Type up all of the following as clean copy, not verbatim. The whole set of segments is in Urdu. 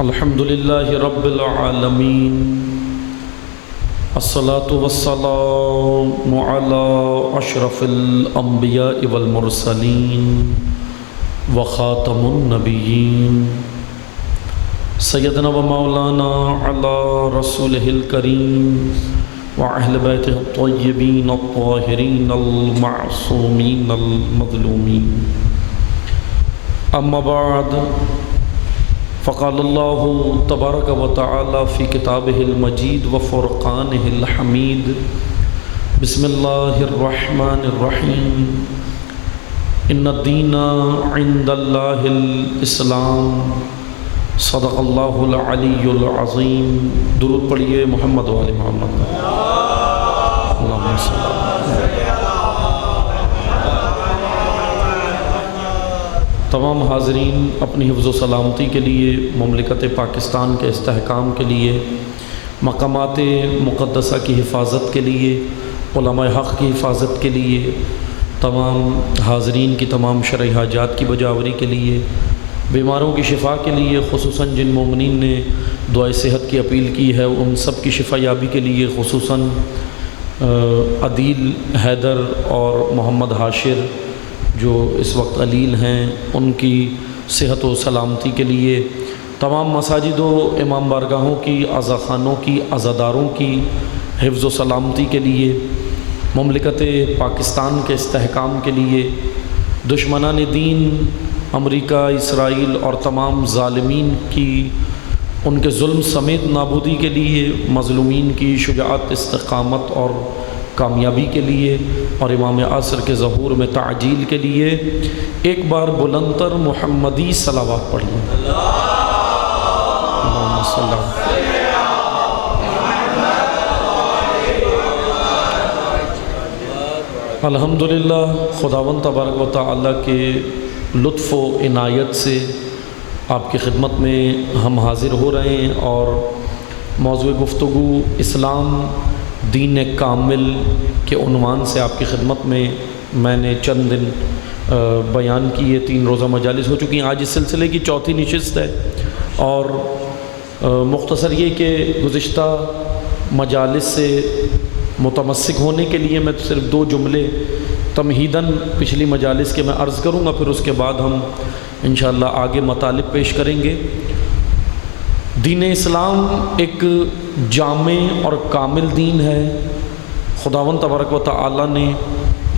الحمد للہ رب العالمین الصلاة والسلام علی اشرف الانبیاء والمرسلین وخاتم النبیین سیدنا و مولانا علی رسولہ الکریم وأہل بیتہ الطیبین الطاہرین المعصومین المظلومین اما بعد فقال اللہ تبارک و تعالی فی کتابہ المجید و فرقانہ الحمید بسم اللہ الرحمن الرحیم ان الدین عند اللہ الاسلام صدق اللہ العلی العظیم۔ درود پڑھیے محمد و آل محمد۔ اللہم صلی اللہ علیہ وسلم۔ تمام حاضرین اپنی حفظ و سلامتی کے لیے، مملکت پاکستان کے استحکام کے لیے، مقامات مقدسہ کی حفاظت کے لیے، علماء حق کی حفاظت کے لیے، تمام حاضرین کی تمام شرعی حاجات کی بجاوری کے لیے، بیماروں کی شفا کے لیے، خصوصاً جن مومنین نے دعائے صحت کی اپیل کی ہے ان سب کی شفا یابی کے لیے، خصوصاً عدیل حیدر اور محمد حاشر جو اس وقت علیل ہیں، ان کی صحت و سلامتی کے لیے، تمام مساجد و امام بارگاہوں کی، عزاخانوں کی، عزاداروں کی حفظ و سلامتی کے لیے، مملکت پاکستان کے استحکام کے لیے، دشمنان دین امریکہ، اسرائیل اور تمام ظالمین کی ان کے ظلم سمیت نابودی کے لیے، مظلومین کی شجاعت، استقامت اور کامیابی کے لیے، اور امام عصر کے ظہور میں تعجیل کے لیے ایک بار بلندتر محمدی صلوات پڑھیے۔ اللہم صلی اللہ علیہ وسلم۔ الحمدللہ خداوند تبارک و تعالی کے لطف و عنایت سے آپ کی خدمت میں ہم حاضر ہو رہے ہیں، اور موضوع گفتگو اسلام دین کامل کے عنوان سے آپ کی خدمت میں نے چند دن بیان کیے، 3 روزہ مجالس ہو چکی ہیں، آج اس سلسلے کی 4تھی نشست ہے، اور مختصر یہ کہ گزشتہ مجالس سے متمسک ہونے کے لیے میں صرف 2 جملے تمہیداً پچھلی مجالس کے میں عرض کروں گا، پھر اس کے بعد ہم انشاءاللہ آگے مطالب پیش کریں گے۔ دین اسلام ایک جامع اور کامل دین ہے۔ خداوند تبارک و تعالی نے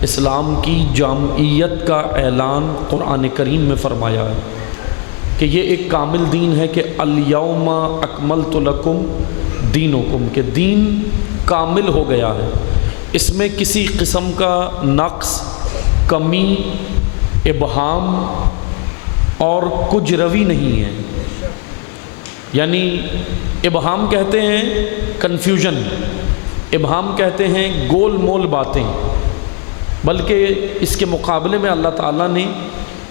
اسلام کی جامعیت کا اعلان قرآن کریم میں فرمایا ہے کہ یہ ایک کامل دین ہے، کہ الیوم اکملت لکم دینکم، کہ دین کامل ہو گیا ہے، اس میں کسی قسم کا نقص، کمی، ابہام اور کچھ روی نہیں ہے۔ یعنی ابہام کہتے ہیں کنفیوژن، ابہام کہتے ہیں گول مول باتیں، بلکہ اس کے مقابلے میں اللہ تعالیٰ نے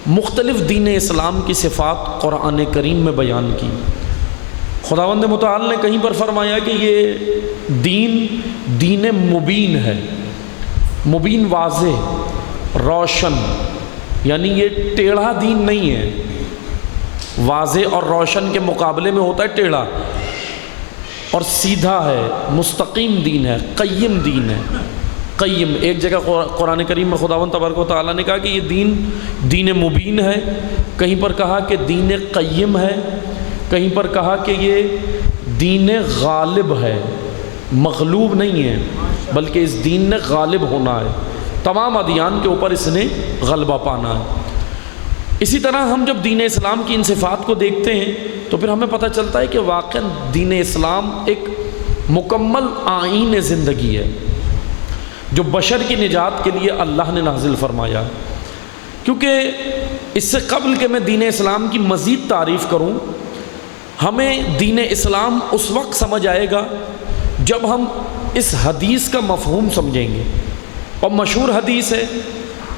مختلف دین اسلام کی صفات قرآن کریم میں بیان کی۔ خداوند متعال نے کہیں پر فرمایا کہ یہ دین مبین ہے، مبین واضح، روشن، یعنی یہ ٹیڑھا دین نہیں ہے۔ واضح اور روشن کے مقابلے میں ہوتا ہے ٹیڑھا، اور سیدھا ہے، مستقیم دین ہے، قیم دین ہے۔ قیم، ایک جگہ قرآن کریم میں خداوند تبارک و تعالیٰ نے کہا کہ یہ دین مبین ہے، کہیں پر کہا کہ دین قیم ہے، کہیں پر کہا کہ یہ دین غالب ہے، مغلوب نہیں ہے، بلکہ اس دین نے غالب ہونا ہے، تمام ادیان کے اوپر اس نے غلبہ پانا ہے۔ اسی طرح ہم جب دین اسلام کی ان صفات کو دیکھتے ہیں تو پھر ہمیں پتہ چلتا ہے کہ واقعاً دین اسلام ایک مکمل آئین زندگی ہے جو بشر کی نجات کے لیے اللہ نے نازل فرمایا۔ کیونکہ اس سے قبل کہ میں دین اسلام کی مزید تعریف کروں، ہمیں دین اسلام اس وقت سمجھ آئے گا جب ہم اس حدیث کا مفہوم سمجھیں گے، اور مشہور حدیث ہے،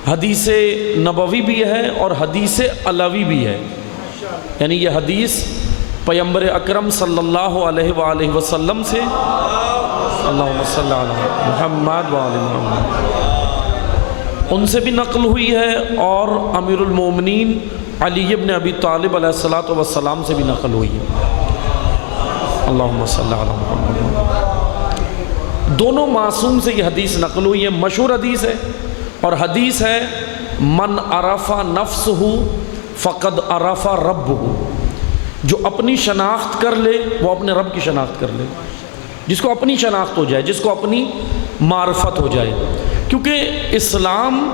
حدیث نبوی بھی ہے اور حدیث علوی بھی ہے۔ یعنی یہ حدیث پیغمبر اکرم صلی اللہ علیہ وآلہ وسلم سے، اللہم صلی علی محمد وآل محمد، ان سے بھی نقل ہوئی ہے، اور امیر المومنین علی ابن ابی طالب علیہ الصلوۃ والسلام سے بھی نقل ہوئی ہے۔ اللہم صلی علی محمد۔ دونوں معصوم سے یہ حدیث نقل ہوئی ہے، مشہور حدیث ہے، اور حدیث ہے من عرف نفسہ فقد عرف ربہ، جو اپنی شناخت کر لے وہ اپنے رب کی شناخت کر لے، جس کو اپنی شناخت ہو جائے، جس کو اپنی معرفت ہو جائے، کیونکہ اسلام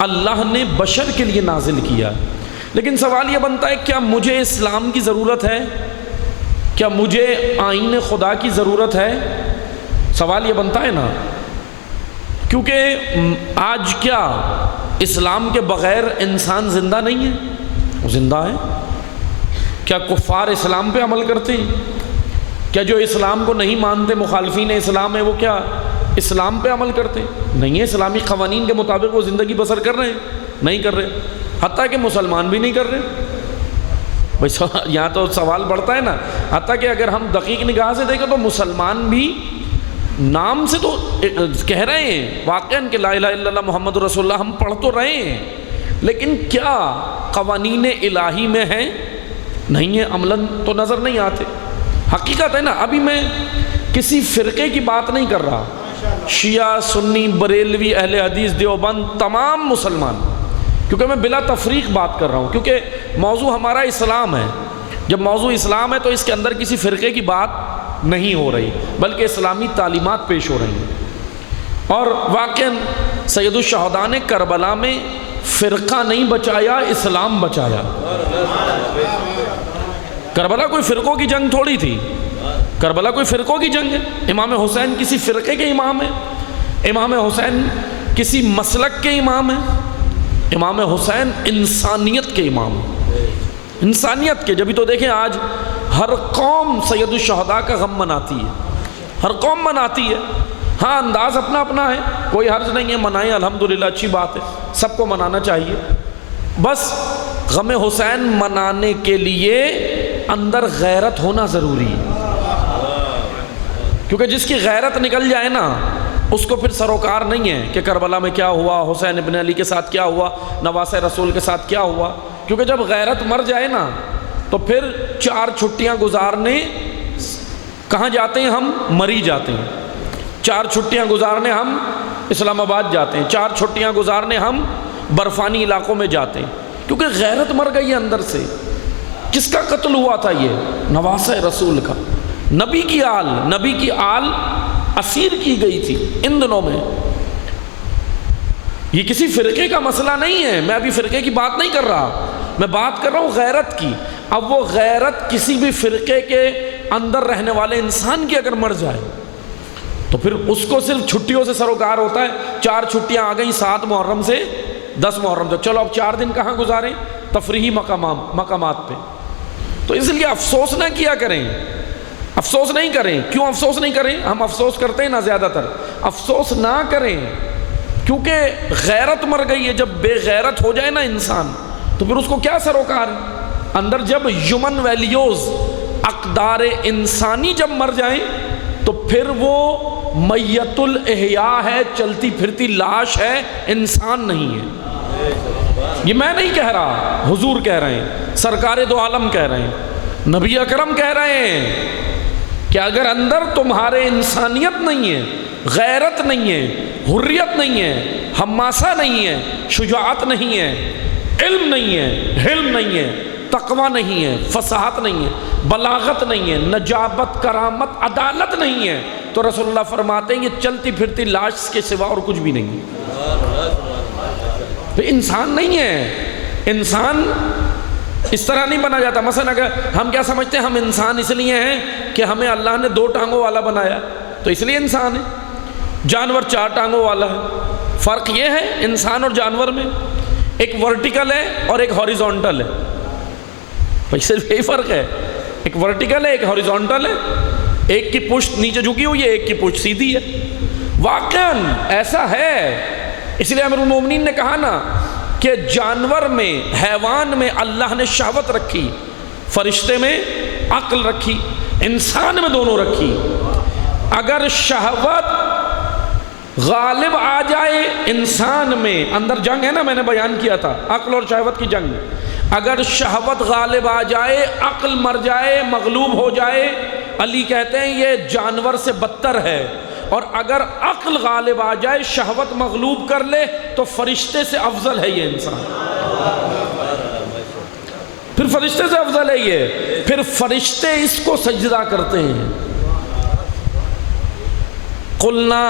اللہ نے بشر کے لیے نازل کیا ہے۔ لیکن سوال یہ بنتا ہے کیا مجھے اسلام کی ضرورت ہے؟ کیا مجھے آئین خدا کی ضرورت ہے؟ سوال یہ بنتا ہے نا، کیونکہ آج کیا اسلام کے بغیر انسان زندہ نہیں ہے؟ وہ زندہ ہے۔ کیا کفار اسلام پہ عمل کرتے ہیں؟ کیا جو اسلام کو نہیں مانتے، مخالفین اسلام ہیں، وہ کیا اسلام پہ عمل کرتے ہیں؟ نہیں ہے۔ اسلامی قوانین کے مطابق وہ زندگی بسر کر رہے ہیں؟ نہیں کر رہے، حتیٰ کہ مسلمان بھی نہیں کر رہے۔ بھائی یہاں تو سوال بڑھتا ہے نا، حتیٰ کہ اگر ہم دقیق نگاہ سے دیکھیں تو مسلمان بھی نام سے تو کہہ رہے ہیں واقعاً کہ لا الہ الا اللہ محمد رسول اللہ، ہم پڑھ تو رہے ہیں، لیکن کیا قوانین الہی میں ہیں؟ نہیں ہے، عملاً تو نظر نہیں آتے۔ حقیقت ہے نا، ابھی میں کسی فرقے کی بات نہیں کر رہا، شیعہ، سنی، بریلوی، اہل حدیث، دیوبند، تمام مسلمان، کیونکہ میں بلا تفریق بات کر رہا ہوں، کیونکہ موضوع ہمارا اسلام ہے۔ جب موضوع اسلام ہے تو اس کے اندر کسی فرقے کی بات نہیں ہو رہی، بلکہ اسلامی تعلیمات پیش ہو رہی ہیں۔ اور واقعاً سید الشہداء نے کربلا میں فرقہ نہیں بچایا، اسلام بچایا۔ کربلا کوئی فرقوں کی جنگ تھوڑی تھی، کربلا کوئی فرقوں کی جنگ ہے۔ امام حسین کسی فرقے کے امام ہیں؟ امام حسین کسی مسلک کے امام ہیں؟ امام حسین انسانیت کے امام ہیں، انسانیت کے۔ جبھی تو دیکھیں آج ہر قوم سید الشہداء کا غم مناتی ہے، ہر قوم مناتی ہے۔ ہاں انداز اپنا اپنا ہے، کوئی حرج نہیں ہے، منائیں، الحمدللہ اچھی بات ہے، سب کو منانا چاہیے۔ بس غم حسین منانے کے لیے اندر غیرت ہونا ضروری ہے، کیونکہ جس کی غیرت نکل جائے نا اس کو پھر سروکار نہیں ہے کہ کربلا میں کیا ہوا، حسین ابن علی کے ساتھ کیا ہوا، نواسہ رسول کے ساتھ کیا ہوا۔ کیونکہ جب غیرت مر جائے نا تو پھر 4 چھٹیاں گزارنے کہاں جاتے ہیں؟ ہم مری جاتے ہیں۔ 4 چھٹیاں گزارنے ہم اسلام آباد جاتے ہیں، 4 چھٹیاں گزارنے ہم برفانی علاقوں میں جاتے ہیں، کیونکہ غیرت مر گئی ہے اندر سے۔ کس کا قتل ہوا تھا؟ یہ نواسہ رسول کا، نبی کی آل اسیر کی گئی تھی ان دنوں میں۔ یہ کسی فرقے کا مسئلہ نہیں ہے، میں ابھی فرقے کی بات نہیں کر رہا، میں بات کر رہا ہوں غیرت کی۔ اب وہ غیرت کسی بھی فرقے کے اندر رہنے والے انسان کی اگر مر جائے تو پھر اس کو صرف چھٹیوں سے سروکار ہوتا ہے۔ 4 چھٹیاں آ گئیں، 7 محرم سے 10 محرم تک، چلو اب 4 دن کہاں گزاریں؟ تفریحی مقامات پہ۔ تو اس لیے افسوس نہ کیا کریں، افسوس نہیں کریں۔ کیوں افسوس نہیں کریں؟ ہم افسوس کرتے ہیں نا زیادہ تر، افسوس نہ کریں، کیونکہ غیرت مر گئی ہے۔ جب بے غیرت ہو جائے نا انسان تو پھر اس کو کیا سروکار ہے؟ اندر جب ہیومن ویلیوز، اقدار انسانی جب مر جائیں تو پھر وہ میت الاحیاء ہے، چلتی پھرتی لاش ہے، انسان نہیں ہے۔ یہ میں نہیں کہہ رہا، حضور کہہ رہے ہیں، سرکار دو عالم کہہ رہے ہیں، نبی اکرم کہہ رہے ہیں کہ اگر اندر تمہارے انسانیت نہیں ہے، غیرت نہیں ہے، حریت نہیں ہے، حماسہ نہیں ہے، شجاعت نہیں ہے، علم نہیں ہے، حلم نہیں ہے، تقوی نہیں ہے، فصاحت نہیں ہے، بلاغت نہیں ہے، نجابت، کرامت، عدالت نہیں ہے، تو رسول اللہ فرماتے ہیں یہ چلتی پھرتی لاش کے سوا اور کچھ بھی نہیں ہے۔ تو انسان نہیں ہے۔ انسان اس طرح نہیں بنا جاتا۔ مثلا اگر ہم کیا سمجھتے ہیں، ہم انسان اس لیے ہیں کہ ہمیں اللہ نے 2 ٹانگوں والا بنایا تو اس لیے انسان ہے۔ جانور 4 ٹانگوں والا ہے۔ فرق یہ ہے انسان اور جانور میں، ایک ورٹیکل ہے اور ایک ہاریزونٹل ہے۔ بھائی صرف یہی فرق ہے، ایک ورٹیکل ہے، ایک ہاریزونٹل ہے، ایک کی پشت نیچے جھکی ہوئی ہے، ایک کی پشت سیدھی ہے۔ واقعاً ایسا ہے، اس لیے امیر المومنین نے کہا نا کہ جانور میں، حیوان میں اللہ نے شہوت رکھی، فرشتے میں عقل رکھی، انسان میں دونوں رکھی۔ اگر شہوت غالب آ جائے انسان میں، اندر جنگ ہے نا، میں نے بیان کیا تھا عقل اور شہوت کی جنگ، اگر شہوت غالب آ جائے، عقل مر جائے، مغلوب ہو جائے، علی کہتے ہیں یہ جانور سے بدتر ہے، اور اگر عقل غالب آ جائے، شہوت مغلوب کر لے، تو فرشتے سے افضل ہے یہ انسان، پھر فرشتے سے افضل ہے یہ، پھر فرشتے اس کو سجدہ کرتے ہیں۔ قُلْنَا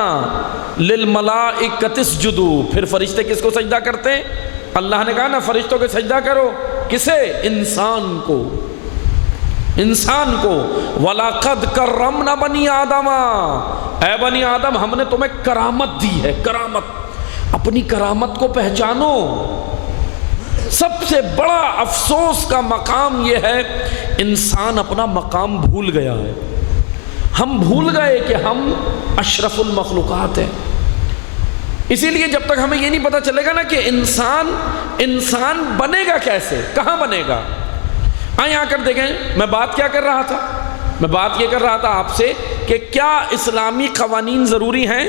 لِلْمَلَائِكَةِ اسْجُدُوا، پھر فرشتے کس کو سجدہ کرتے ہیں؟ اللہ نے کہا نا فرشتوں کو سجدہ کرو، کسے؟ انسان کو، انسان کو۔ وَلَقَدْ كَرَّمْنَا بَنِي آدَمَ، اے بنی آدم ہم نے تمہیں کرامت دی ہے، کرامت، اپنی کرامت کو پہچانو۔ سب سے بڑا افسوس کا مقام یہ ہے انسان اپنا مقام بھول گیا ہے، ہم بھول گئے کہ ہم اشرف المخلوقات ہیں۔ اسی لیے جب تک ہمیں یہ نہیں پتہ چلے گا نا کہ انسان بنے گا کیسے، کہاں بنے گا۔ آئیں آ کر دیکھیں میں بات کیا کر رہا تھا، میں بات یہ کر رہا تھا آپ سے کہ کیا اسلامی قوانین ضروری ہیں۔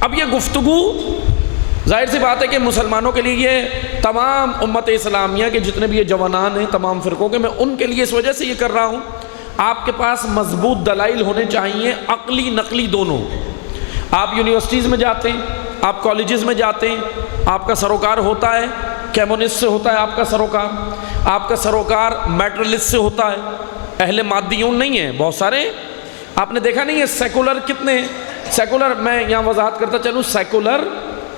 اب یہ گفتگو ظاہر سی بات ہے کہ مسلمانوں کے لیے، یہ تمام امت اسلامیہ کے جتنے بھی یہ جوانان ہیں تمام فرقوں کے، میں ان کے لیے اس وجہ سے یہ کر رہا ہوں، آپ کے پاس مضبوط دلائل ہونے چاہیے، عقلی نقلی دونوں۔ آپ یونیورسٹیز میں جاتے ہیں، آپ کالجز میں جاتے ہیں، آپ کا سروکار ہوتا ہے کیمونسٹ سے ہوتا ہے، آپ کا سروکار میٹرلسٹ سے ہوتا ہے، اہل مادیون نہیں ہیں بہت سارے۔ آپ نے دیکھا نہیں ہے سیکولر کتنے، سیکولر میں یہاں وضاحت کرتا چلوں، سیکولر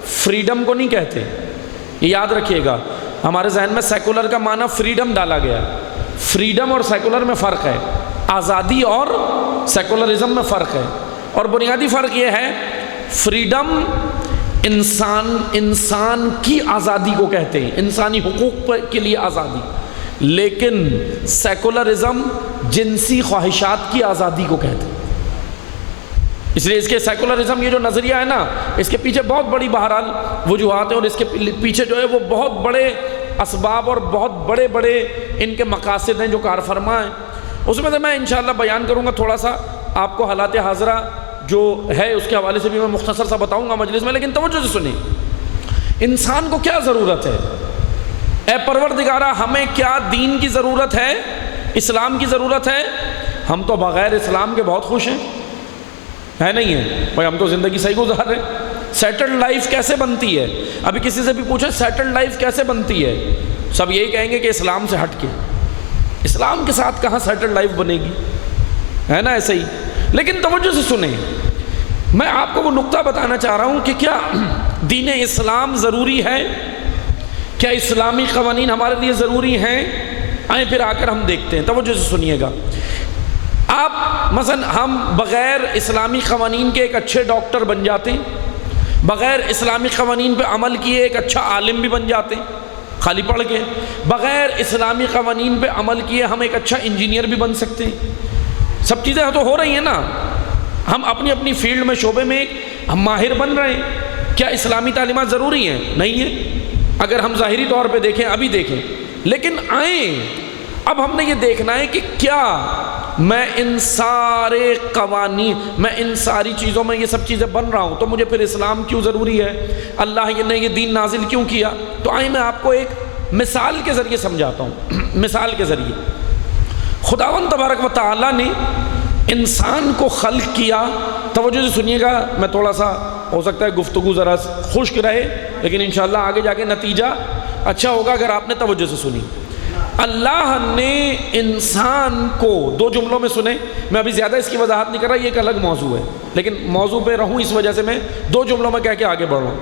فریڈم کو نہیں کہتے، یہ یاد رکھیے گا، ہمارے ذہن میں سیکولر کا معنی فریڈم ڈالا گیا، فریڈم اور سیکولر میں فرق ہے، آزادی اور سیکولرزم میں فرق ہے، اور بنیادی فرق یہ ہے فریڈم انسان کی آزادی کو کہتے ہیں، انسانی حقوق کے لیے آزادی، لیکن سیکولرزم جنسی خواہشات کی آزادی کو کہتے ہیں۔ اس لیے اس کے سیکولرزم یہ جو نظریہ ہے نا، اس کے پیچھے بہت بڑی بہرحال وجوہات ہیں، اور اس کے پیچھے جو ہے وہ بہت بڑے اسباب اور بہت بڑے بڑے ان کے مقاصد ہیں جو کار فرما ہیں۔ اس میں سے میں انشاءاللہ بیان کروں گا، تھوڑا سا آپ کو حالات حاضرہ جو ہے اس کے حوالے سے بھی میں مختصر سا بتاؤں گا مجلس میں، لیکن توجہ سے سنیں، انسان کو کیا ضرورت ہے؟ اے پروردگارہ ہمیں کیا دین کی ضرورت ہے، اسلام کی ضرورت ہے؟ ہم تو بغیر اسلام کے بہت خوش ہیں، ہے نہیں ہے بھائی، ہم تو زندگی صحیح گزار رہے ہیں۔ سیٹلڈ لائف کیسے بنتی ہے؟ ابھی کسی سے بھی پوچھیں سیٹلڈ لائف کیسے بنتی ہے، سب یہی کہیں گے کہ اسلام سے ہٹ کے، اسلام کے ساتھ کہاں سیٹلڈ لائف بنے گی، ہے نا ایسے ہی۔ لیکن توجہ سے سنیں، میں آپ کو وہ نقطہ بتانا چاہ رہا ہوں کہ کیا دین اسلام ضروری ہے، کیا اسلامی قوانین ہمارے لیے ضروری ہیں؟ آئیں پھر آ کر ہم دیکھتے ہیں، توجہ سے سنیے گا۔ آپ مثلا ہم بغیر اسلامی قوانین کے ایک اچھے ڈاکٹر بن جاتے ہیں، بغیر اسلامی قوانین پہ عمل کیے ایک اچھا عالم بھی بن جاتے ہیں خالی پڑھ کے، بغیر اسلامی قوانین پہ عمل کیے ہم ایک اچھا انجینئر بھی بن سکتے ہیں۔ سب چیزیں تو ہو رہی ہیں نا، ہم اپنی اپنی فیلڈ میں شعبے میں ہم ماہر بن رہے ہیں۔ کیا اسلامی تعلیمات ضروری ہیں؟ نہیں ہے، اگر ہم ظاہری طور پہ دیکھیں، ابھی دیکھیں، لیکن آئیں اب ہم نے یہ دیکھنا ہے کہ کیا میں ان سارے قوانین، میں ان ساری چیزوں میں یہ سب چیزیں بن رہا ہوں تو مجھے پھر اسلام کیوں ضروری ہے، اللہ نے یہ دین نازل کیوں کیا؟ تو آئیں میں آپ کو ایک مثال کے ذریعے سمجھاتا ہوں۔ مثال کے ذریعے خداوند تبارک و تعالیٰ نے انسان کو خلق کیا، توجہ سے سنیے گا، میں تھوڑا سا ہو سکتا ہے گفتگو ذرا خشک رہے، لیکن انشاءاللہ آگے جا کے نتیجہ اچھا ہوگا اگر آپ نے توجہ سے سنی۔ اللہ نے انسان کو، دو جملوں میں سنیں، میں ابھی زیادہ اس کی وضاحت نہیں کر رہا، یہ ایک الگ موضوع ہے، لیکن موضوع پہ رہوں اس وجہ سے میں دو جملوں میں کہہ کے آگے بڑھ رہا ہوں۔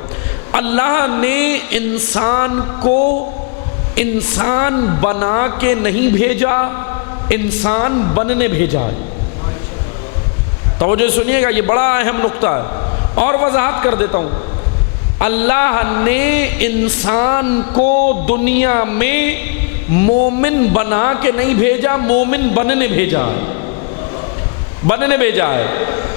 اللہ نے انسان کو انسان بنا کے نہیں بھیجا، انسان بننے بھیجا ہے۔ توجہ سنیے گا، یہ بڑا اہم نقطہ ہے، اور وضاحت کر دیتا ہوں۔ اللہ نے انسان کو دنیا میں مومن بنا کے نہیں بھیجا، مومن بننے بھیجا ہے، بننے بھیجا ہے۔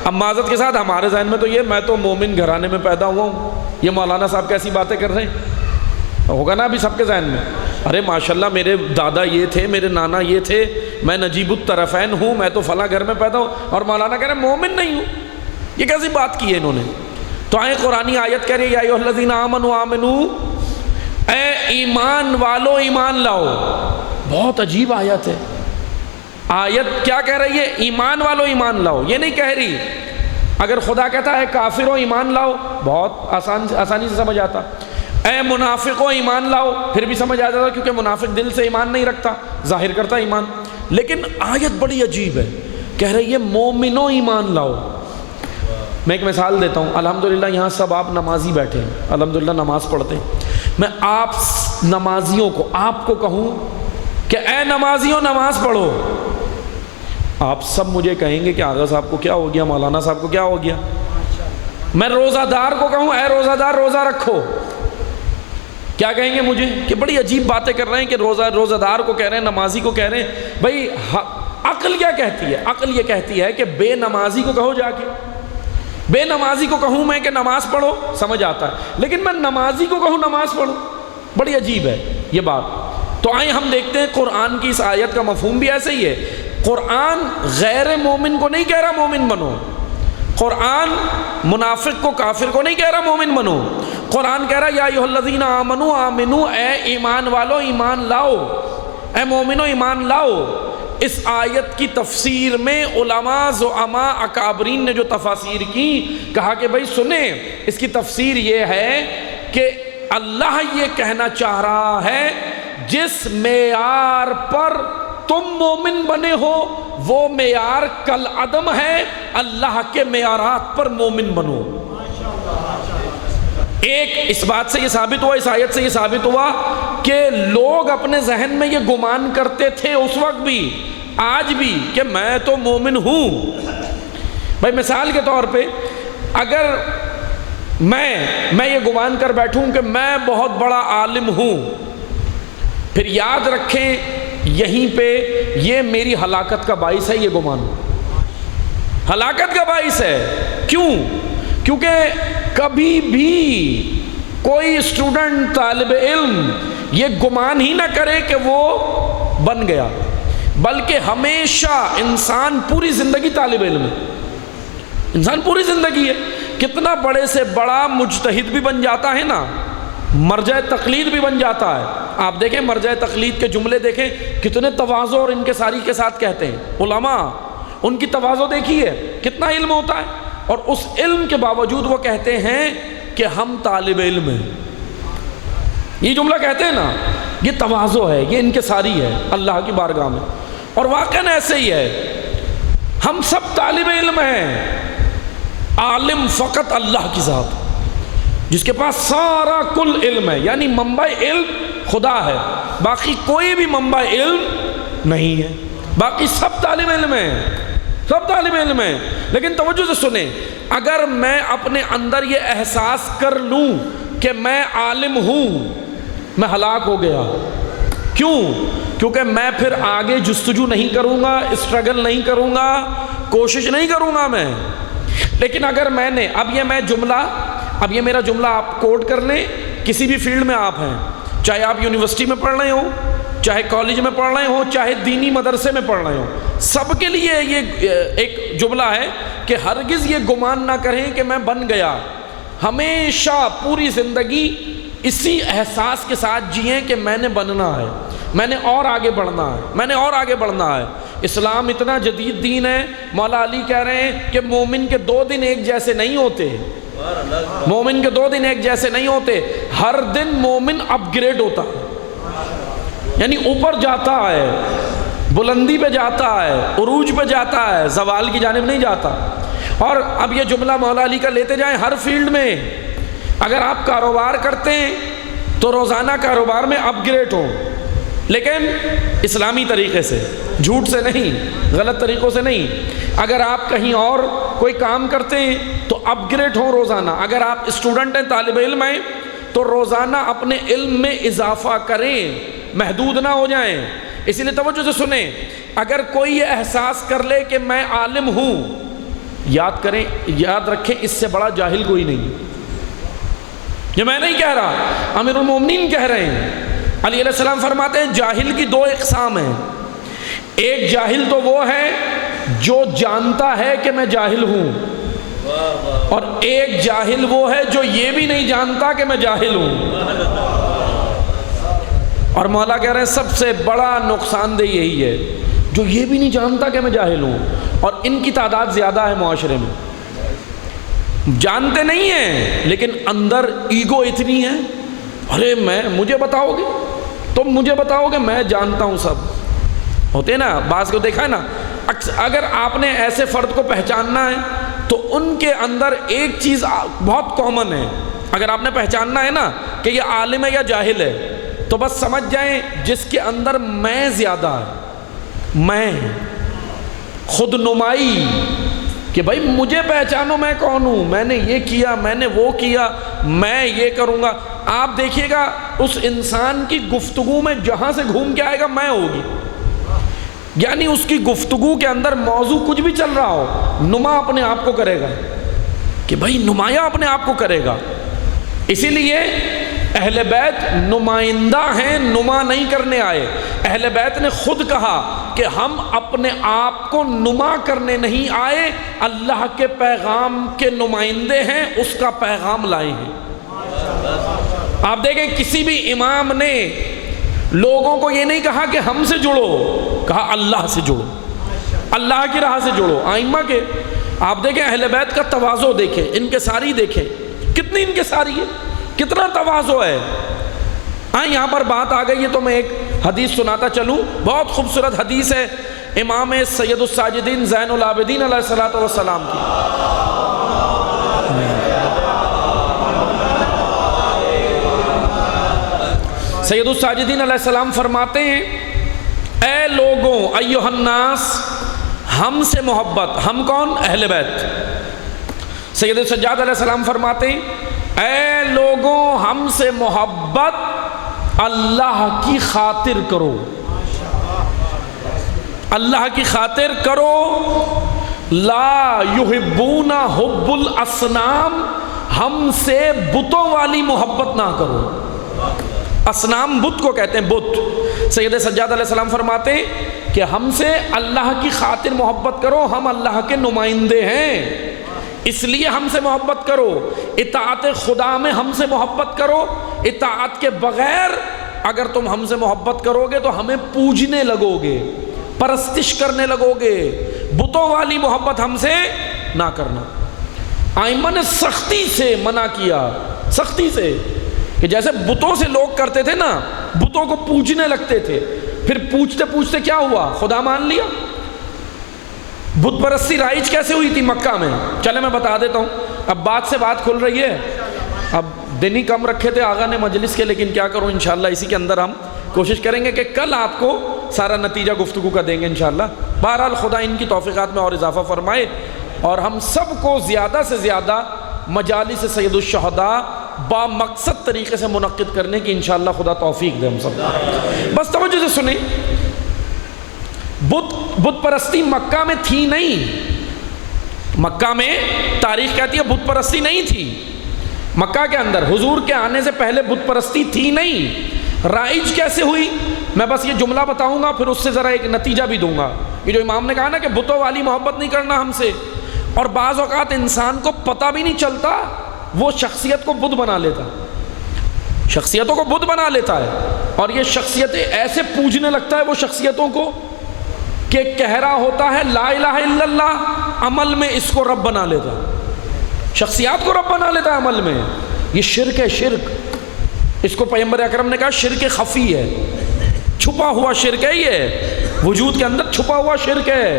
اب معذرت کے ساتھ ہمارے ذہن میں تو یہ، میں تو مومن گھرانے میں پیدا ہوا ہوں، یہ مولانا صاحب کیسی باتیں کر رہے ہیں، ہوگا نا ابھی سب کے ذہن میں، ارے ماشاءاللہ میرے دادا یہ تھے، میرے نانا یہ تھے، میں نجیب الطرفین ہوں، میں تو فلاں گھر میں پیدا ہوں، اور مولانا کہہ رہے ہیں مومن نہیں ہوں، یہ کیسی بات کی ہے انہوں نے؟ تو آئیں قرآنی آیت کہہ رہی ہے یا ایھا الذین آمنوا آمنوا، اے ایمان والو ایمان لاؤ. بہت عجیب آیت ہے. آیت کیا کہہ رہی ہے؟ ایمان والو ایمان لاؤ. یہ نہیں کہہ رہی اگر خدا کہتا ہے کافروں ایمان لاؤ بہت آسانی سے سمجھ آتا. اے منافقوں ایمان لاؤ پھر بھی سمجھ آ جاتا کیونکہ منافق دل سے ایمان نہیں رکھتا، ظاہر کرتا ایمان. لیکن آیت بڑی عجیب ہے، کہہ رہی ہے مومنوں ایمان لاؤ. میں ایک مثال دیتا ہوں. الحمدللہ یہاں سب آپ نمازی بیٹھے ہیں، الحمدللہ نماز پڑھتے ہیں. میں آپ نمازیوں کو آپ کو کہوں کہ اے نمازیوں نماز پڑھو، آپ سب مجھے کہیں گے کہ آغا صاحب کو کیا ہو گیا، مولانا صاحب کو کیا ہو گیا. میں روزہ دار کو کہوں اے روزہ دار روزہ رکھو، کیا کہیں گے مجھے کہ بڑی عجیب باتیں کر رہے ہیں کہ روزہ دار کو کہہ رہے ہیں، نمازی کو کہہ رہے ہیں. بھائی عقل کیا کہتی ہے؟ عقل یہ کہتی ہے کہ بے نمازی کو کہو جا کے. بے نمازی کو کہوں میں کہ نماز پڑھو سمجھ آتا ہے، لیکن میں نمازی کو کہوں نماز پڑھو، بڑی عجیب ہے یہ بات. تو آئیں ہم دیکھتے ہیں قرآن کی اس آیت کا مفہوم بھی ایسے ہی ہے. قرآن غیر مومن کو نہیں کہہ رہا مومن بنو، قرآن منافق کو کافر کو نہیں کہہ رہا مومن بنو. قرآن کہہ رہا یا ایھا الذین آمنوا آمنو، اے ایمان والو ایمان لاؤ، اے مومنو ایمان لاؤ. اس آیت کی تفسیر میں علماء زعماء اکابرین نے جو تفاسیر کی، کہا کہ بھائی سنیں اس کی تفسیر یہ ہے کہ اللہ یہ کہنا چاہ رہا ہے جس معیار پر تم مومن بنے ہو وہ معیار کل عدم ہے، اللہ کے معیارات پر مومن بنو. ایک اس بات سے یہ ثابت ہوا، اس آیت سے یہ ثابت ہوا کہ لوگ اپنے ذہن میں یہ گمان کرتے تھے اس وقت بھی آج بھی کہ میں تو مومن ہوں. بھائی مثال کے طور پہ اگر میں یہ گمان کر بیٹھوں کہ میں بہت بڑا عالم ہوں، پھر یاد رکھیں یہیں پہ یہ میری ہلاکت کا باعث ہے. یہ گمان ہلاکت کا باعث ہے. کیوں؟ کیونکہ کبھی بھی کوئی اسٹوڈنٹ طالب علم یہ گمان ہی نہ کرے کہ وہ بن گیا، بلکہ ہمیشہ انسان پوری زندگی طالب علم ہے. انسان پوری زندگی ہے. کتنا بڑے سے بڑا مجتہد بھی بن جاتا ہے نا، مرجع تقلید بھی بن جاتا ہے. آپ دیکھیں مرجع تقلید کے جملے دیکھیں کتنے تواضع اور انکساری کے ساتھ کہتے ہیں. علماء ان کی تواضع دیکھیے کتنا علم ہوتا ہے، اور اس علم کے باوجود وہ کہتے ہیں کہ ہم طالب علم ہیں. یہ جملہ کہتے ہیں نا، یہ تواضع ہے، یہ انکساری ہے اللہ کی بارگاہ میں. اور واقعاً ایسے ہی ہے، ہم سب طالب علم ہیں. عالم فقط اللہ کی ذات جس کے پاس سارا کل علم ہے، یعنی منبع علم خدا ہے، باقی کوئی بھی منبع علم نہیں ہے. باقی سب طالب علم ہیں، سب طالب علم ہیں. لیکن توجہ سے سنیں، اگر میں اپنے اندر یہ احساس کر لوں کہ میں عالم ہوں، میں ہلاک ہو گیا. کیوں؟ کیونکہ میں پھر آگے جستجو نہیں کروں گا، اسٹرگل نہیں کروں گا، کوشش نہیں کروں گا میں. لیکن اگر میں نے اب یہ میرا جملہ آپ کوٹ کر لیں، کسی بھی فیلڈ میں آپ ہیں، چاہے آپ یونیورسٹی میں پڑھ رہے ہوں، چاہے کالج میں پڑھ رہے ہوں، چاہے دینی مدرسے میں پڑھ رہے ہوں، سب کے لیے یہ ایک جملہ ہے کہ ہرگز یہ گمان نہ کریں کہ میں بن گیا. ہمیشہ پوری زندگی اسی احساس کے ساتھ جئیں کہ میں نے بننا ہے، میں نے اور آگے بڑھنا ہے، میں نے اور آگے بڑھنا ہے. اسلام اتنا جدید دین ہے، مولا علی کہہ رہے ہیں کہ مومن کے 2 دن ایک جیسے نہیں ہوتے. مومن کے 2 دن ایک جیسے نہیں ہوتے. ہر دن مومن اپ گریڈ ہوتا ہے، یعنی اوپر جاتا ہے، بلندی پہ جاتا ہے، عروج پہ جاتا ہے، زوال کی جانب نہیں جاتا. اور اب یہ جملہ مولا علی کا لیتے جائیں ہر فیلڈ میں. اگر آپ کاروبار کرتے ہیں تو روزانہ کاروبار میں اپ گریڈ ہو، لیکن اسلامی طریقے سے، جھوٹ سے نہیں، غلط طریقوں سے نہیں. اگر آپ کہیں اور کوئی کام کرتے ہیں تو اپ گریڈ ہوں روزانہ. اگر آپ اسٹوڈنٹ ہیں، طالب علم ہیں، تو روزانہ اپنے علم میں اضافہ کریں، محدود نہ ہو جائیں. اسی لیے توجہ سے سنیں، اگر کوئی یہ احساس کر لے کہ میں عالم ہوں، یاد رکھیں اس سے بڑا جاہل کوئی نہیں. یہ میں نہیں کہہ رہا، امیر المومنین کہہ رہے ہیں. علی علیہ السلام فرماتے ہیں جاہل کی 2 اقسام ہیں. ایک جاہل تو وہ ہے جو جانتا ہے کہ میں جاہل ہوں، اور ایک جاہل وہ ہے جو یہ بھی نہیں جانتا کہ میں جاہل ہوں. اور مولا کہہ رہے ہیں سب سے بڑا نقصان دہ یہی ہے جو یہ بھی نہیں جانتا کہ میں جاہل ہوں، اور ان کی تعداد زیادہ ہے معاشرے میں، جانتے نہیں ہیں لیکن اندر ایگو اتنی ہے، ارے مجھے بتاؤ گے، تم مجھے بتاؤ گے، میں جانتا ہوں سب. ہوتے نا بعض کو دیکھا ہے نا، اگر آپ نے ایسے فرد کو پہچاننا ہے تو ان کے اندر ایک چیز بہت کامن ہے. اگر آپ نے پہچاننا ہے نا کہ یہ عالم ہے یا جاہل ہے تو بس سمجھ جائیں جس کے اندر میں زیادہ ہے، میں خود نمائی، کہ بھائی مجھے پہچانو میں کون ہوں، میں نے یہ کیا، میں نے وہ کیا، میں یہ کروں گا. آپ دیکھیے گا اس انسان کی گفتگو میں جہاں سے گھوم کے آئے گا میں ہوگی، یعنی اس کی گفتگو کے اندر موضوع کچھ بھی چل رہا ہو نما اپنے آپ کو کرے گا، کہ بھائی نمایاں اپنے آپ کو کرے گا. اسی لیے اہل بیت نمائندہ ہیں، نما نہیں کرنے آئے. اہل بیت نے خود کہا کہ ہم اپنے آپ کو نما کرنے نہیں آئے، اللہ کے پیغام کے نمائندے ہیں، اس کا پیغام لائے ہیں. آپ دیکھیں کسی بھی امام نے لوگوں کو یہ نہیں کہا کہ ہم سے جڑو، کہا اللہ سے جڑو، اللہ کی راہ سے جڑو. ائمہ کے آپ دیکھیں اہل بیت کا تواضع دیکھیں، ان کے ساری دیکھیں کتنی ان کے ساری ہے، کتنا تواضع ہے. یہاں پر بات آ گئی ہے تو میں ایک حدیث سناتا چلوں، بہت خوبصورت حدیث ہے امام سید الساجدین زین العابدین علیہ الصلوۃ والسلام کی. سید الساجدین علیہ السلام فرماتے ہیں اے لوگوں، ایھا الناس، ہم سے محبت. ہم کون؟ اہل بیت. سید السجاد علیہ السلام فرماتے ہیں اے لوگوں، ہم سے محبت اللہ کی خاطر کرو، اللہ کی خاطر کرو. لا یحبون حب الاصنام، ہم سے بتوں والی محبت نہ کرو. اصنام بت کو کہتے ہیں، بت. سید سجاد علیہ السلام فرماتے ہیں کہ ہم سے اللہ کی خاطر محبت کرو، ہم اللہ کے نمائندے ہیں اس لیے ہم سے محبت کرو. اطاعت خدا میں ہم سے محبت کرو. اطاعت کے بغیر اگر تم ہم سے محبت کرو گے تو ہمیں پوجنے لگو گے، پرستش کرنے لگو گے. بتوں والی محبت ہم سے نہ کرنا. ائمہ نے سختی سے منع کیا، سختی سے، کہ جیسے بتوں سے لوگ کرتے تھے نا، بتوں کو پوجنے لگتے تھے، پھر پوچھتے پوچھتے کیا ہوا؟ خدا مان لیا. بت پرستی رائج کیسے ہوئی تھی مکہ میں؟ چلے میں بتا دیتا ہوں. اب بات سے بات کھل رہی ہے. اب دن ہی کم رکھے تھے آغا نے مجلس کے، لیکن کیا کروں انشاءاللہ اسی کے اندر ہم کوشش کریں گے کہ کل آپ کو سارا نتیجہ گفتگو کا دیں گے انشاءاللہ. بہرحال خدا ان کی توفیقات میں اور اضافہ فرمائے، اور ہم سب کو زیادہ سے زیادہ مجالس سید الشہداء با مقصد طریقے سے منعقد کرنے کی انشاءاللہ خدا توفیق دے ہم سب. بس توجہ سے سنیں، بت پرستی مکہ میں تھی نہیں. مکہ میں تاریخ کہتی ہے بت پرستی نہیں تھی. مکہ کے اندر حضور کے آنے سے پہلے بت پرستی تھی نہیں. رائج کیسے ہوئی؟ میں بس یہ جملہ بتاؤں گا، پھر اس سے ذرا ایک نتیجہ بھی دوں گا. یہ جو امام نے کہا نا کہ بتوں والی محبت نہیں کرنا ہم سے، اور بعض اوقات انسان کو پتہ بھی نہیں چلتا، وہ شخصیت کو بت بنا لیتا، شخصیتوں کو بت بنا لیتا ہے، اور یہ شخصیتیں ایسے پوجنے لگتا ہے وہ شخصیتوں کو کہ کہہ رہا ہوتا ہے لا الہ الا اللہ، عمل میں اس کو رب بنا لیتا ہے، شخصیات کو رب بنا لیتا ہے عمل میں. یہ شرک ہے، شرک. اس کو پیغمبر اکرم نے کہا شرک خفی ہے، چھپا ہوا شرک ہے، یہ وجود کے اندر چھپا ہوا شرک ہے.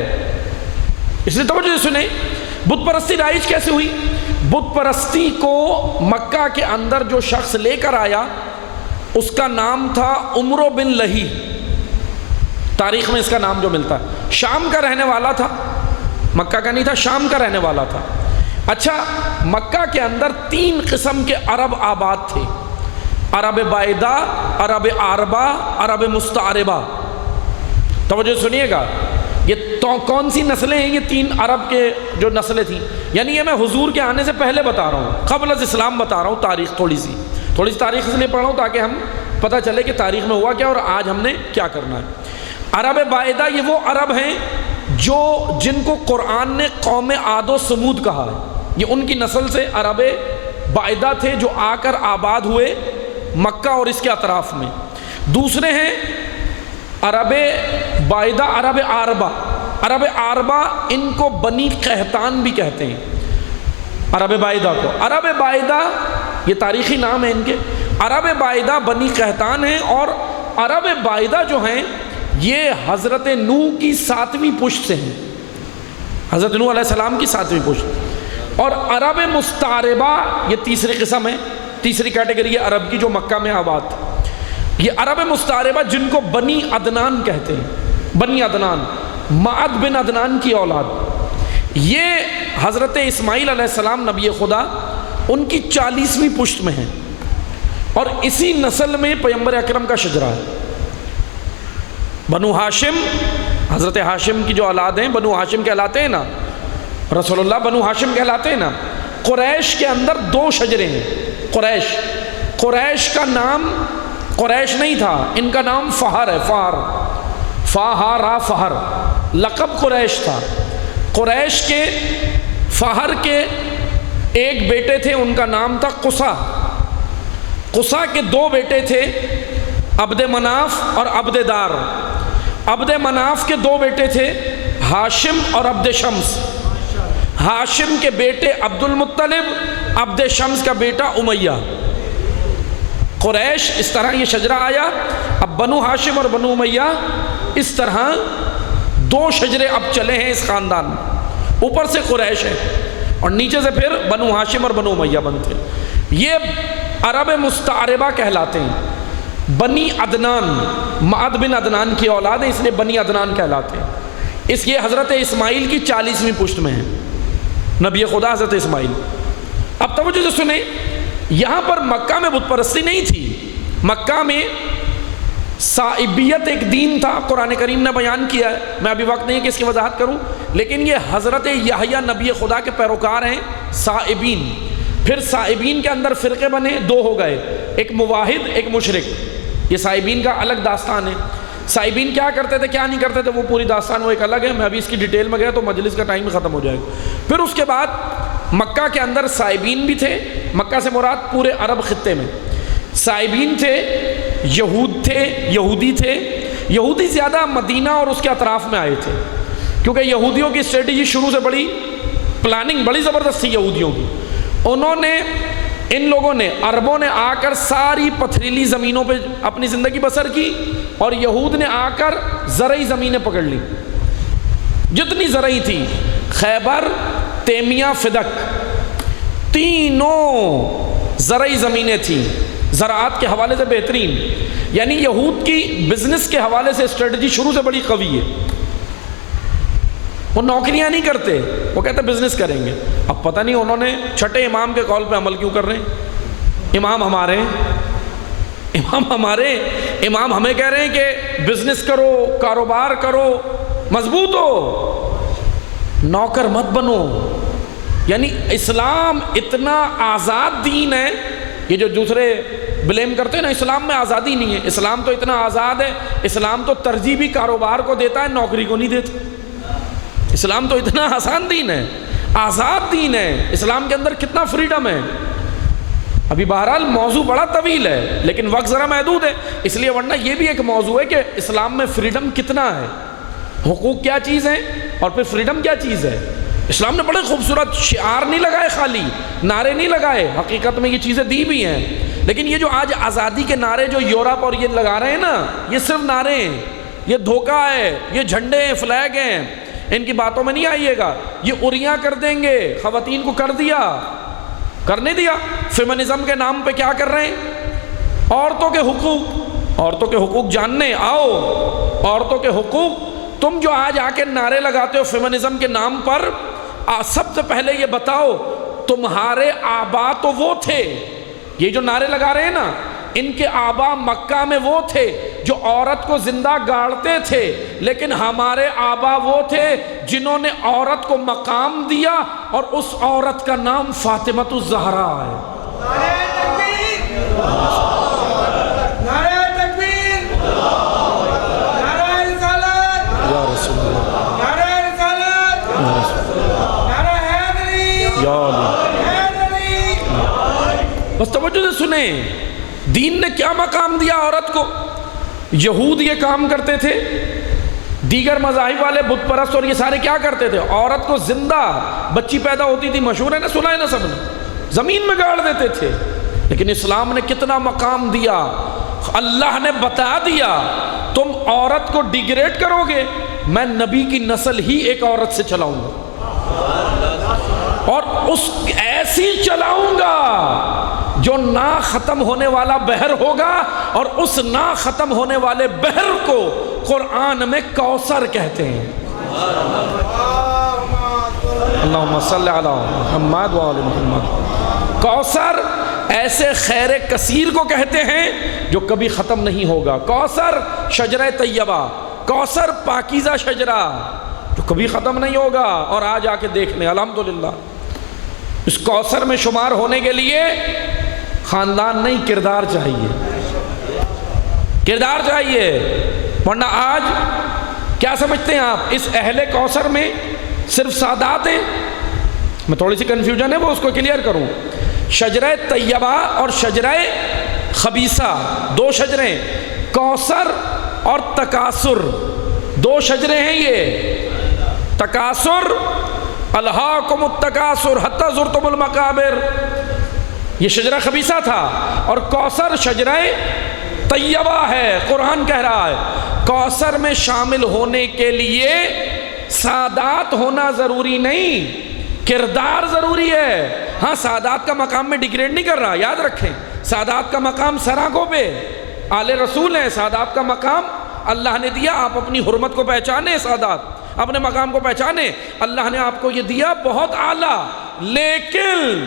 اس لیے توجہ سے سنیں، بت پرستی رائج کیسے ہوئی؟ بت پرستی کو مکہ کے اندر جو شخص لے کر آیا اس کا نام تھا عمرو بن لہی. تاریخ میں اس کا نام جو ملتا ہے، شام کا رہنے والا تھا، مکہ کا نہیں تھا، شام کا رہنے والا تھا. اچھا، مکہ کے اندر 3 قسم کے عرب آباد تھے، عرب بائدہ، عرب عاربہ، عرب مستعربہ. توجہ سنیے گا، یہ کون سی نسلیں ہیں؟ یہ 3 عرب کے جو نسلیں تھیں. یعنی یہ میں حضور کے آنے سے پہلے بتا رہا ہوں، قبل از اسلام بتا رہا ہوں. تاریخ تھوڑی سی تاریخ اس لیے پڑھ رہا ہوں تاکہ ہم پتہ چلے کہ تاریخ میں ہوا کیا اور آج ہم نے کیا کرنا ہے. عرب بائدہ یہ وہ عرب ہیں جن کو قرآن نے قوم عاد و سمود کہا ہے. یہ ان کی نسل سے عرب بائدہ تھے جو آ کر آباد ہوئے مکہ اور اس کے اطراف میں. دوسرے ہیں عرب بائدہ، عرب عاربہ. عرب عاربہ ان کو بنی قحطان بھی کہتے ہیں، عرب بائدہ کو. عرب بائدہ یہ تاریخی نام ہے ان کے. عرب بائدہ بنی قحطان ہیں، اور عرب بائدہ جو ہیں یہ حضرت نوح کی 7ویں پشت سے ہیں، حضرت نوح علیہ السلام کی 7ویں پشت. اور عرب مستعربہ یہ تیسری قسم ہے، تیسری کیٹیگری ہے عرب کی جو مکہ میں آباد تھی. یہ عرب مستعربہ جن کو بنی عدنان کہتے ہیں، بنی عدنان، معد بن عدنان کی اولاد. یہ حضرت اسماعیل علیہ السلام نبی خدا ان کی 40ویں پشت میں ہیں، اور اسی نسل میں پیغمبر اکرم کا شجرہ ہے. بنو ہاشم، حضرت ہاشم کی جو اولاد ہیں بنو ہاشم کہلاتے ہیں نا، رسول اللہ بنو ہاشم کہلاتے ہیں نا. قریش کے اندر 2 شجرے ہیں. قریش کا نام قریش نہیں تھا، ان کا نام فہر ہے، فہر، فا را فہر، لقب قریش تھا. قریش کے فہر کے ایک بیٹے تھے، ان کا نام تھا قصا. قصا کے 2 بیٹے تھے، عبد مناف اور عبد دار. عبد مناف کے 2 بیٹے تھے، ہاشم اور عبد شمس. ہاشم کے بیٹے عبد المطلب، عبد شمس کا بیٹا امیہ. قریش اس طرح یہ شجرہ آیا. اب بنو ہاشم اور بنو امیہ اس طرح 2 شجرے اب چلے ہیں اس خاندان میں. اوپر سے قریش ہے اور نیچے سے پھر بنو ہاشم اور بنو امیہ بنتے. یہ عرب مستعربہ کہلاتے ہیں. بنی عدنان، معد بن عدنان کی اولاد ہے، اس لیے بنی عدنان کہلاتے ہیں. اس یہ حضرت اسماعیل کی 40ویں پشت میں ہیں، نبی خدا حضرت اسماعیل. اب توجہ سے سنیں، یہاں پر مکہ میں بت پرستی نہیں تھی. مکہ میں صائبیت ایک دین تھا، قرآن کریم نے بیان کیا ہے. میں ابھی وقت نہیں ہے کہ اس کی وضاحت کروں، لیکن یہ حضرت یحییٰ نبی خدا کے پیروکار ہیں، صائبین. پھر صائبین کے اندر فرقے بنے، 2 ہو گئے، ایک موحد ایک مشرک. یہ صائبین کا الگ داستان ہے. صائبین کیا کرتے تھے کیا نہیں کرتے تھے وہ پوری داستان وہ ایک الگ ہے. میں ابھی اس کی ڈیٹیل میں گیا تو مجلس کا ٹائم ختم ہو جائے گا. پھر اس کے بعد مکہ کے اندر صائبین بھی تھے. مکہ سے مراد پورے عرب خطے میں صائبین تھے، یہود تھے، یہودی تھے. یہودی زیادہ مدینہ اور اس کے اطراف میں آئے تھے، کیونکہ یہودیوں کی اسٹریٹجی شروع سے بڑی پلاننگ بڑی زبردست تھی یہودیوں کی. انہوں نے، ان لوگوں نے، عربوں نے آ کر ساری پتھریلی زمینوں پہ اپنی زندگی بسر کی، اور یہود نے آ کر زرعی زمینیں پکڑ لی. جتنی زرعی تھی، خیبر، تیمیہ، فدق، تینوں زرعی زمینیں تھیں، زراعت کے حوالے سے بہترین. یعنی یہود کی بزنس کے حوالے سے اسٹریٹجی شروع سے بڑی قوی ہے. وہ نوکریاں نہیں کرتے، وہ کہتے بزنس کریں گے. اب پتہ نہیں انہوں نے چھٹے امام کے قول پہ عمل کیوں کر رہے ہیں. امام ہمارے امام ہمیں کہہ رہے ہیں کہ بزنس کرو، کاروبار کرو، مضبوط ہو، نوکر مت بنو. یعنی اسلام اتنا آزاد دین ہے. یہ جو دوسرے بلیم کرتے ہیں نا اسلام میں آزادی نہیں ہے، اسلام تو اتنا آزاد ہے، اسلام تو ترجیح بھی کاروبار کو دیتا ہے، نوکری کو نہیں دیتا. اسلام تو اتنا آسان دین ہے، آزاد دین ہے. اسلام کے اندر کتنا فریڈم ہے. ابھی بہرحال موضوع بڑا طویل ہے لیکن وقت ذرا محدود ہے، اس لیے ورنہ یہ بھی ایک موضوع ہے کہ اسلام میں فریڈم کتنا ہے، حقوق کیا چیز ہے اور پھر فریڈم کیا چیز ہے. اسلام نے بڑے خوبصورت شعار نہیں لگائے، خالی نعرے نہیں لگائے، حقیقت میں یہ چیزیں دی بھی ہیں. لیکن یہ جو آج آزادی کے نعرے جو یورپ اور یہ لگا رہے ہیں نا، یہ صرف نعرے ہیں، یہ دھوکہ ہے، یہ جھنڈے ہیں، فلیگ ہیں. ان کی باتوں میں نہیں آئیے گا. یہ اریاں کر دیں گے، خواتین کو کر دیا، کرنے دیا. فیمنزم کے نام پہ کیا کر رہے ہیں؟ عورتوں کے حقوق، عورتوں کے حقوق جاننے آؤ. عورتوں کے حقوق تم جو آج آ کے نعرے لگاتے ہو فیمنزم کے نام پر، سب سے پہلے یہ بتاؤ تمہارے آبا تو وہ تھے، یہ جو نعرے لگا رہے ہیں نا، ان کے آبا مکہ میں وہ تھے جو عورت کو زندہ گاڑتے تھے، لیکن ہمارے آبا وہ تھے جنہوں نے عورت کو مقام دیا، اور اس عورت کا نام فاطمۃ الزہرا ہے. بس توجہ سے سنیں، دین نے کیا مقام دیا عورت کو. یہود یہ کام کرتے تھے، دیگر مذاہب والے بت پرست اور یہ سارے کیا کرتے تھے؟ عورت کو زندہ بچی پیدا ہوتی تھی، مشہور ہے نا، سنا ہے نا سب نے، زمین میں گاڑ دیتے تھے۔ لیکن اسلام نے کتنا مقام دیا، اللہ نے بتا دیا تم عورت کو ڈیگریڈ کرو گے، میں نبی کی نسل ہی ایک عورت سے چلاؤں گا، اور اس ایسی چلاؤں گا جو نہ ختم ہونے والا بحر ہوگا، اور اس نہ ختم ہونے والے بحر کو قرآن میں کوثر کہتے ہیں۔ اللہم صلی علی محمد و آل محمد۔ کوثر ایسے خیر کثیر کو کہتے ہیں جو کبھی ختم نہیں ہوگا۔ کوثر شجرہ طیبہ، کوثر پاکیزہ شجرہ جو کبھی ختم نہیں ہوگا۔ اور آج آ کے دیکھ لیں الحمدللہ، اس کوثر میں شمار ہونے کے لیے خاندان نہیں، کردار چاہیے، کردار چاہیے، ورنہ آج کیا سمجھتے ہیں آپ؟ اس اہل کوثر میں صرف سادات ہیں؟ میں تھوڑی سی کنفیوژن ہے وہ اس کو کلیئر کروں۔ شجرہ طیبہ اور شجرہ خبیثہ دو شجریں، کوثر اور تکاثر دو شجریں ہیں۔ یہ تکاثر، الہاکم التکاثر حتی زرتم المقابر، یہ شجرہ خبیثہ تھا، اور کوثر شجرہ طیبہ ہے۔ قرآن کہہ رہا ہے کوثر میں شامل ہونے کے لیے سادات ہونا ضروری نہیں، کردار ضروری ہے۔ ہاں سادات کا مقام میں ڈیگریڈ نہیں کر رہا، یاد رکھیں، سادات کا مقام سراغوں پہ آل رسول ہیں، سادات کا مقام اللہ نے دیا، آپ اپنی حرمت کو پہچانے، سادات اپنے مقام کو پہچانے، اللہ نے آپ کو یہ دیا بہت اعلیٰ، لیکن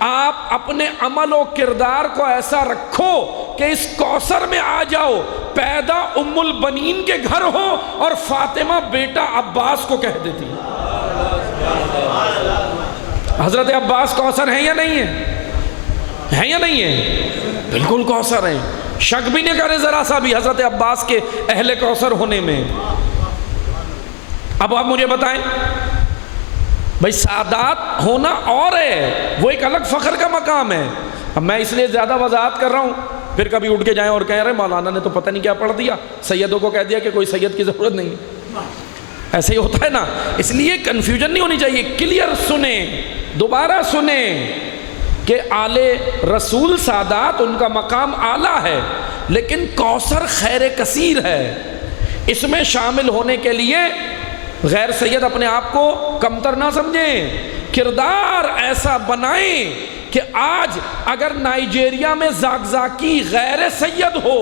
آپ اپنے عمل و کردار کو ایسا رکھو کہ اس کوثر میں آ جاؤ، پیدا ام البنین کے گھر ہو اور فاطمہ بیٹا عباس کو کہہ دیتی۔ حضرت عباس کوثر ہیں یا نہیں ہیں؟ ہیں یا نہیں ہیں؟ بالکل کوثر ہیں، شک بھی نہیں کریں ذرا سا بھی حضرت عباس کے اہل کوثر ہونے میں۔ اب آپ مجھے بتائیں بھائی، سادات ہونا اور ہے، وہ ایک الگ فخر کا مقام ہے۔ اب میں اس لیے زیادہ وضاحت کر رہا ہوں، پھر کبھی اٹھ کے جائیں اور کہہ رہے مولانا نے تو پتہ نہیں کیا پڑھ دیا، سیدوں کو کہہ دیا کہ کوئی سید کی ضرورت نہیں، ایسے ہی ہوتا ہے نا۔ اس لیے کنفیوژن نہیں ہونی چاہیے، کلیئر سنیں، دوبارہ سنیں کہ آل رسول سادات ان کا مقام اعلیٰ ہے، لیکن کوثر خیر کثیر ہے۔ اس میں شامل ہونے کے لیے غیر سید اپنے آپ کو کمتر نہ سمجھیں، کردار ایسا بنائیں کہ آج اگر نائجیریا میں زاکزاکی غیر سید ہو،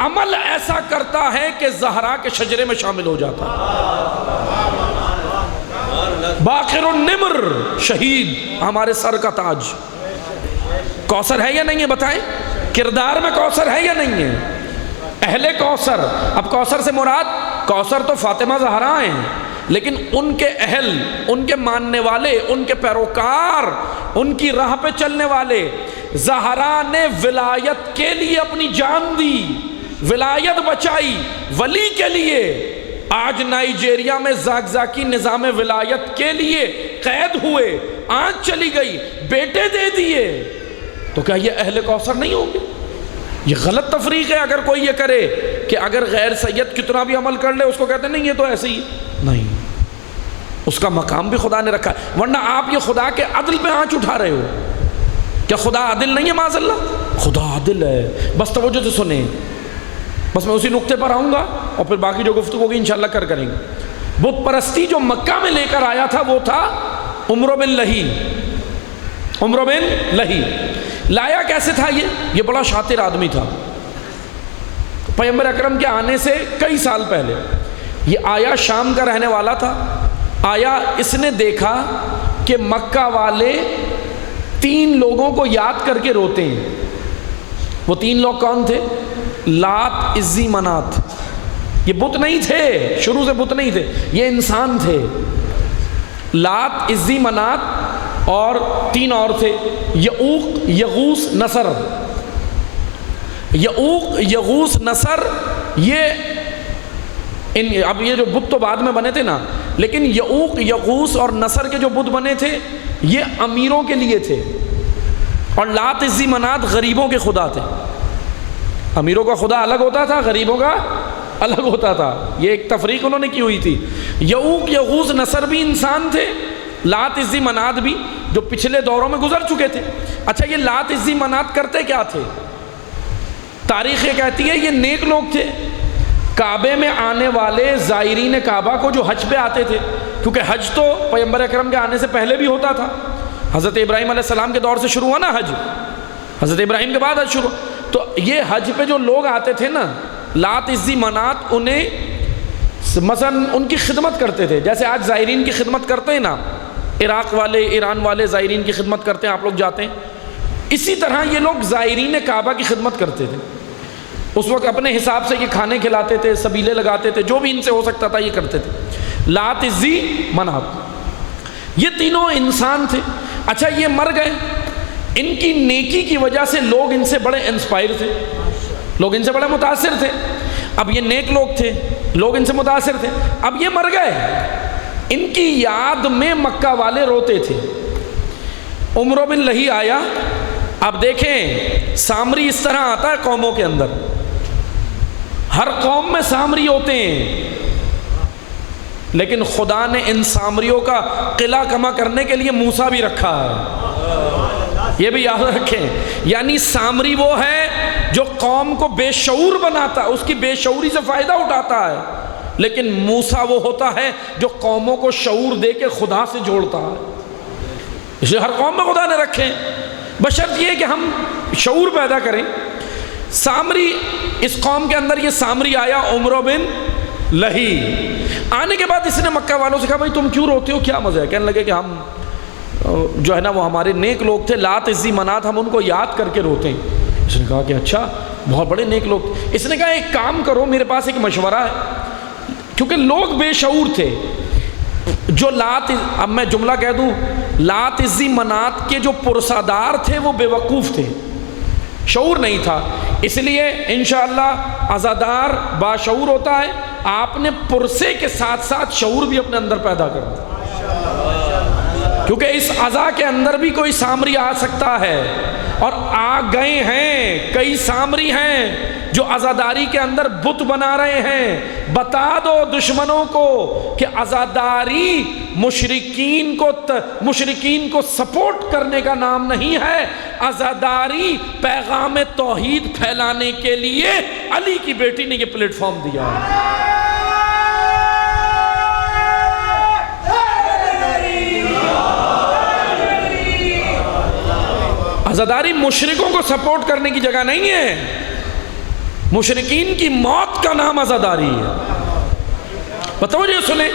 عمل ایسا کرتا ہے کہ زہرا کے شجرے میں شامل ہو جاتا۔ باقر النمر شہید، ہمارے سر کا تاج، کوثر ہے یا نہیں ہے؟ بتائیں، کردار میں کوثر ہے یا نہیں ہے؟ اہل کوثر، اب کوثر سے مراد، کوثر تو فاطمہ زہرا ہیں، لیکن ان کے اہل، ان کے ماننے والے، ان کے پیروکار، ان کی راہ پہ چلنے والے، زہرا نے ولایت کے لیے اپنی جان دی، ولایت بچائی ولی کے لیے۔ آج نائجیریا میں زاکزاکی نظام ولایت کے لیے قید ہوئے، آنچ چلی گئی، بیٹے دے دیے، تو کیا یہ اہل کوثر نہیں ہوں گے؟ یہ غلط تفریق ہے اگر کوئی یہ کرے کہ اگر غیر سید کتنا بھی عمل کر لے اس کو کہتے ہیں نہیں یہ تو ایسے ہی نہیں، اس کا مقام بھی خدا نے رکھا ہے۔ ورنہ آپ یہ خدا کے عدل پہ آنچ اٹھا رہے ہو، کیا خدا عادل نہیں ہے؟ معاذ اللہ، خدا عادل ہے۔ بس توجہ سے سنیں، بس میں اسی نقطے پر آؤں گا اور پھر باقی جو گفتگو ہوگی انشاءاللہ کریں گے۔ بت پرستی جو مکہ میں لے کر آیا تھا وہ تھا عمرو بن لہی، عمرو بن لہی۔ لایا کیسے تھا؟ یہ بڑا شاطر آدمی تھا، پیغمبر اکرم کے آنے سے کئی سال پہلے یہ آیا، شام کا رہنے والا تھا۔ آیا، اس نے دیکھا کہ مکہ والے 3 لوگوں کو یاد کر کے روتے ہیں۔ وہ 3 لوگ کون تھے؟ لات، عزی، منات۔ یہ بت نہیں تھے، شروع سے بت نہیں تھے، یہ انسان تھے۔ لات، عزی، منات اور 3 اور تھے، یعوق، یغوث، نصر۔ یعوق، یغوث، نصر، اب یہ جو بت تو بعد میں بنے تھے نا، لیکن یعوق، یغوث اور نصر کے جو بت بنے تھے یہ امیروں کے لیے تھے، اور لات، عزی، منات غریبوں کے خدا تھے۔ امیروں کا خدا الگ ہوتا تھا، غریبوں کا الگ ہوتا تھا. یہ ایک تفریق انہوں نے کی ہوئی تھی. یعوق یغوث نصر بھی انسان تھے، لات عزی منات بھی، جو پچھلے دوروں میں گزر چکے تھے. اچھا یہ لات عزی منات کرتے کیا تھے؟ تاریخ یہ کہتی ہے یہ نیک لوگ تھے. کعبے میں آنے والے زائرین کعبہ کو جو حج پہ آتے تھے، کیونکہ حج تو پیغمبر اکرم کے آنے سے پہلے بھی ہوتا تھا، حضرت ابراہیم علیہ السلام کے دور سے شروع ہوا نا حج، حضرت ابراہیم کے بعد حج شروع. تو یہ حج پہ جو لوگ آتے تھے نا، لات عزی منات انہیں مثلا ان کی خدمت کرتے تھے، جیسے آج زائرین کی خدمت کرتے ہیں نا، عراق والے ایران والے زائرین کی خدمت کرتے ہیں، آپ لوگ جاتے ہیں، اسی طرح یہ لوگ زائرین کعبہ کی خدمت کرتے تھے. اس وقت اپنے حساب سے یہ کھانے کھلاتے تھے، سبیلے لگاتے تھے، جو بھی ان سے ہو سکتا تھا یہ کرتے تھے. لات عزی منات یہ تینوں انسان تھے. اچھا یہ مر گئے، ان کی نیکی کی وجہ سے لوگ ان سے بڑے انسپائر تھے، لوگ ان سے بڑے متاثر تھے. اب یہ نیک لوگ تھے، لوگ ان سے متاثر تھے. اب یہ مر گئے، ان کی یاد میں مکہ والے روتے تھے. عمرو بن لہی آیا. اب دیکھیں سامری اس طرح آتا ہے قوموں کے اندر، ہر قوم میں سامری ہوتے ہیں، لیکن خدا نے ان سامریوں کا قلعہ کما کرنے کے لیے موسیٰ بھی رکھا ہے، یہ بھی یاد رکھیں. یعنی سامری وہ ہے جو قوم کو بے شعور بناتا ہے، اس کی بے شعوری سے فائدہ اٹھاتا ہے، لیکن موسیٰ وہ ہوتا ہے جو قوموں کو شعور دے کے خدا سے جوڑتا ہے. اس لیے ہر قوم میں خدا نے رکھے، بشرط یہ کہ ہم شعور پیدا کریں. سامری اس قوم کے اندر یہ سامری آیا عمرو بن لہی. آنے کے بعد اس نے مکہ والوں سے کہا بھائی تم کیوں روتے ہو، کیا مزہ ہے؟ کہنے لگے کہ ہم جو ہے نا وہ ہمارے نیک لوگ تھے، لات عزی منات، ہم ان کو یاد کر کے روتے ہیں. اس نے کہا کہ اچھا بہت بڑے نیک لوگ. اس نے کہا ایک کام کرو، میرے پاس ایک مشورہ ہے، کیونکہ لوگ بے شعور تھے. جو لات، اب میں جملہ کہہ دوں، لات عزی منات کے جو پرسادار تھے وہ بے وقوف تھے، شعور نہیں تھا. اس لیے انشاءاللہ عزادار باشعور ہوتا ہے. آپ نے پرسے کے ساتھ ساتھ شعور بھی اپنے اندر پیدا کرنا، کیونکہ اس عزا کے اندر بھی کوئی سامری آ سکتا ہے، اور آ گئے ہیں. کئی سامری ہیں جو عزاداری کے اندر بت بنا رہے ہیں. بتا دو دشمنوں کو کہ عزاداری مشرکین کو سپورٹ کرنے کا نام نہیں ہے. عزاداری پیغام توحید پھیلانے کے لیے علی کی بیٹی نے یہ پلیٹ فارم دیا. عزاداری مشرکوں کو سپورٹ کرنے کی جگہ نہیں ہے، مشرکین کی موت کا نام عزاداری ہے. بتاؤ جی سنیں،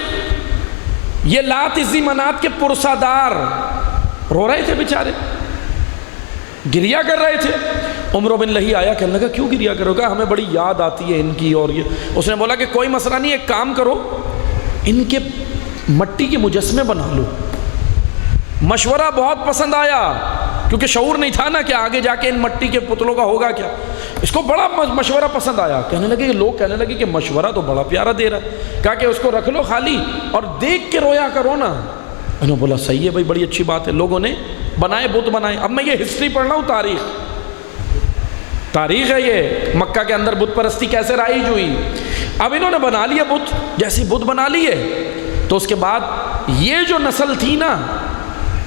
یہ لات عزی منات کے پرسادار رو رہے تھے بیچارے، گریا کر رہے تھے. عمرو بن لہی آیا، کہنے لگا کیوں گریا کرو گا؟ ہمیں بڑی یاد آتی ہے ان کی. اور یہ اس نے بولا کہ کوئی مسئلہ نہیں، ایک کام کرو، ان کے مٹی کے مجسمے بنا لو. مشورہ بہت پسند آیا، کیونکہ شعور نہیں تھا نا کہ آگے جا کے ان مٹی کے پتلوں کا ہوگا کیا. اس کو بڑا مشورہ پسند آیا. کہنے لگے کہ لوگ کہنے لگے کہ مشورہ تو بڑا پیارا دے رہا ہے. کہا کہ اس کو رکھ لو خالی اور دیکھ کے رویا کرو نا. انہوں نے بولا صحیح ہے بھائی، بڑی اچھی بات ہے. لوگوں نے بنائے، بت بنائے. اب میں یہ ہسٹری پڑھ رہا ہوں، تاریخ ہے یہ، مکہ کے اندر بت پرستی کیسے رائج ہوئی. اب انہوں نے بنا لیا بت، جیسے بت بنا لیے تو اس کے بعد یہ جو نسل تھی نا،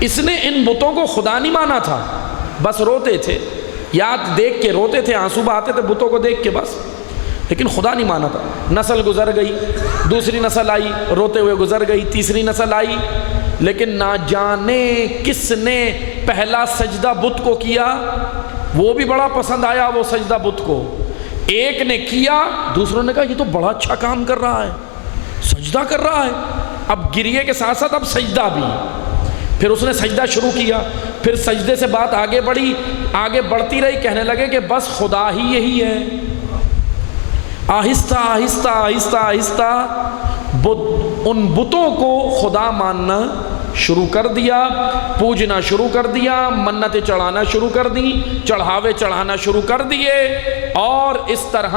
اس نے ان بتوں کو خدا نہیں مانا تھا، بس روتے تھے، یاد دیکھ کے روتے تھے، آنسو بہاتے تھے بتوں کو دیکھ کے بس، لیکن خدا نہیں مانا تھا. نسل گزر گئی، دوسری نسل آئی، روتے ہوئے گزر گئی، تیسری نسل آئی، لیکن نہ جانے کس نے پہلا سجدہ بت کو کیا. وہ بھی بڑا پسند آیا وہ سجدہ بت کو. ایک نے کیا، دوسروں نے کہا یہ تو بڑا اچھا کام کر رہا ہے، سجدہ کر رہا ہے. اب گریے کے ساتھ ساتھ اب سجدہ بھی. پھر اس نے سجدہ شروع کیا، پھر سجدے سے بات آگے بڑھی، آگے بڑھتی رہی. کہنے لگے کہ بس خدا ہی یہی ہے. آہستہ آہستہ آہستہ آہستہ ان بتوں کو خدا ماننا شروع کر دیا، پوجنا شروع کر دیا، منتیں چڑھانا شروع کر دی، چڑھاوے چڑھانا شروع کر دیے. اور اس طرح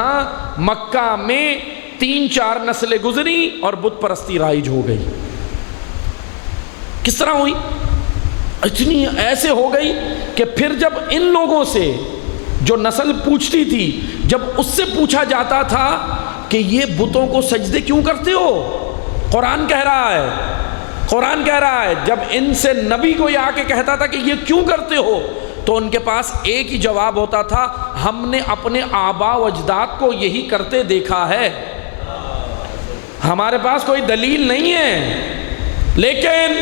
مکہ میں 3-4 نسلیں گزری اور بت پرستی رائج ہو گئی. کس طرح ہوئی؟ اتنی ایسے ہو گئی کہ پھر جب ان لوگوں سے جو نسل پوچھتی تھی، جب اس سے پوچھا جاتا تھا کہ یہ بتوں کو سجدے کیوں کرتے ہو، قرآن کہہ رہا ہے، قرآن کہہ رہا ہے، جب ان سے نبی کو یہ آ کے کہتا تھا کہ یہ کیوں کرتے ہو، تو ان کے پاس ایک ہی جواب ہوتا تھا، ہم نے اپنے آبا و اجداد کو یہی کرتے دیکھا ہے، ہمارے پاس کوئی دلیل نہیں ہے۔ لیکن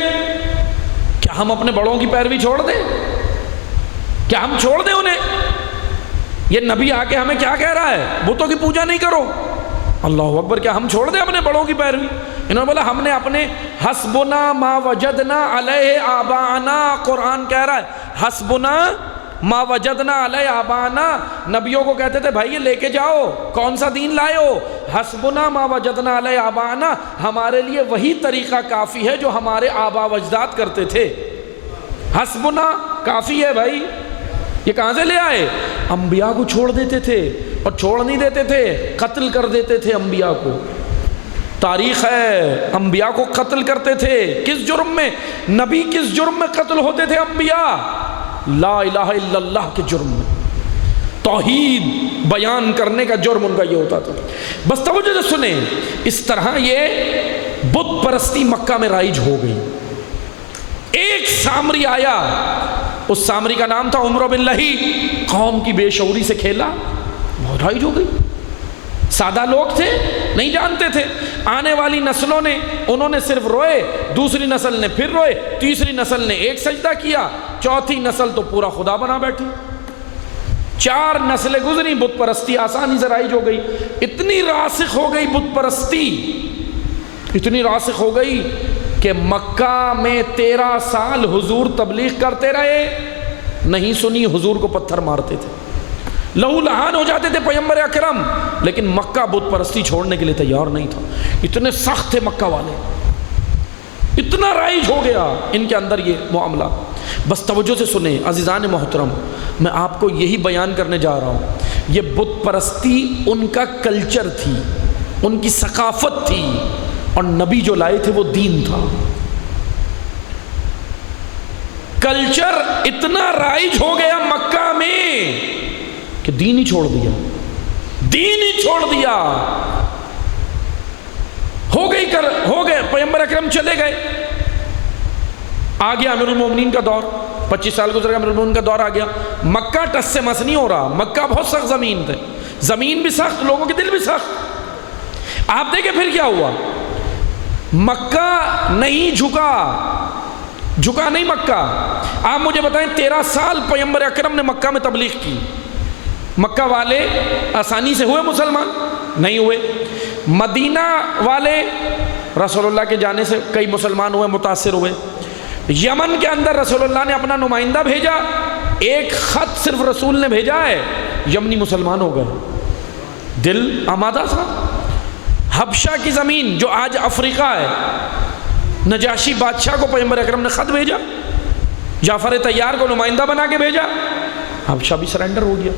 کیا ہم اپنے بڑوں کی پیروی چھوڑ دیں؟ کیا ہم چھوڑ دیں انہیں؟ یہ نبی آ کے ہمیں کیا کہہ رہا ہے؟ بتوں کی پوجا نہیں کرو، اللہ اکبر، کیا ہم چھوڑ دیں اپنے بڑوں کی پیروی؟ انہوں نے بولا ہم نے اپنے حسبنا ما وجدنا علیہ آباءنا، قرآن کہہ رہا ہے حسبنا ما وجدنا علیہ آباءنا، نبیوں کو کہتے تھے بھائی یہ لے کے جاؤ، کون سا دین لائے ہو؟ حسبنا ما وجدنا علیہ آباءنا، ہمارے لیے وہی طریقہ کافی ہے جو ہمارے آبا و اجداد کرتے تھے۔ حسبنا کافی ہے بھائی، یہ کہاں سے لے آئے؟ انبیاء کو چھوڑ دیتے تھے، اور چھوڑ نہیں دیتے تھے، قتل کر دیتے تھے انبیاء کو۔ تاریخ ہے، انبیاء کو قتل کرتے تھے، کس جرم میں؟ نبی کس جرم میں قتل ہوتے تھے انبیاء؟ لا الہ الا اللہ کے جرم میں، توحید بیان کرنے کا جرم ان کا یہ ہوتا تھا۔ بس توجہ سے سنیں، اس طرح یہ بت پرستی مکہ میں رائج ہو گئی۔ ایک سامری آیا، اس سامری کا نام تھا عمرو بن لہی، قوم کی بے شعوری سے کھیلا، بہت رائج ہو گئی۔ سادہ لوگ تھے، نہیں جانتے تھے، آنے والی نسلوں نے، انہوں نے صرف روئے، دوسری نسل نے پھر روئے، تیسری نسل نے ایک سجدہ کیا، چوتھی نسل تو پورا خدا بنا بیٹھی۔ 4 نسلیں گزری، بت پرستی آسانی سے رائج ہو گئی۔ اتنی راسخ ہو گئی بت پرستی، اتنی راسخ ہو گئی کہ مکہ میں 13 سال حضور تبلیغ کرتے رہے، نہیں سنی، حضور کو پتھر مارتے تھے، لہو لہان ہو جاتے تھے پیغمبر اکرم، لیکن مکہ بت پرستی چھوڑنے کے لیے تیار نہیں تھا۔ اتنے سخت تھے مکہ والے، اتنا رائج ہو گیا ان کے اندر یہ معاملہ۔ بس توجہ سے سنیں عزیزان محترم، میں آپ کو یہی بیان کرنے جا رہا ہوں، یہ بت پرستی ان کا کلچر تھی، ان کی ثقافت تھی، اور نبی جو لائے تھے وہ دین تھا۔ کلچر اتنا رائج ہو گیا مکہ میں کہ دین ہی چھوڑ دیا، دین ہی چھوڑ دیا۔ ہو گئے پیغمبر اکرم چلے گئے، آ گیا امیر المومنین کا دور، 25 سال گزر گیا، امیر المومنین کا دور آ گیا۔ مکہ ٹس سے مس نہیں ہو رہا، مکہ بہت سخت زمین تھے، زمین بھی سخت، لوگوں کے دل بھی سخت۔ آپ دیکھیں پھر کیا ہوا، مکہ نہیں جھکا نہیں مکہ۔ آپ مجھے بتائیں 13 سال پیغمبر اکرم نے مکہ میں تبلیغ کی، مکہ والے آسانی سے ہوئے مسلمان؟ نہیں ہوئے۔ مدینہ والے رسول اللہ کے جانے سے کئی مسلمان ہوئے، متاثر ہوئے۔ یمن کے اندر رسول اللہ نے اپنا نمائندہ بھیجا، ایک خط صرف رسول نے بھیجا ہے، یمنی مسلمان ہو گئے، دل آمادہ تھا۔ حبشہ کی زمین جو آج افریقہ ہے، نجاشی بادشاہ کو پیغمبر اکرم نے خط بھیجا، جعفر طیار کو نمائندہ بنا کے بھیجا، حبشہ بھی سرنڈر ہو گیا۔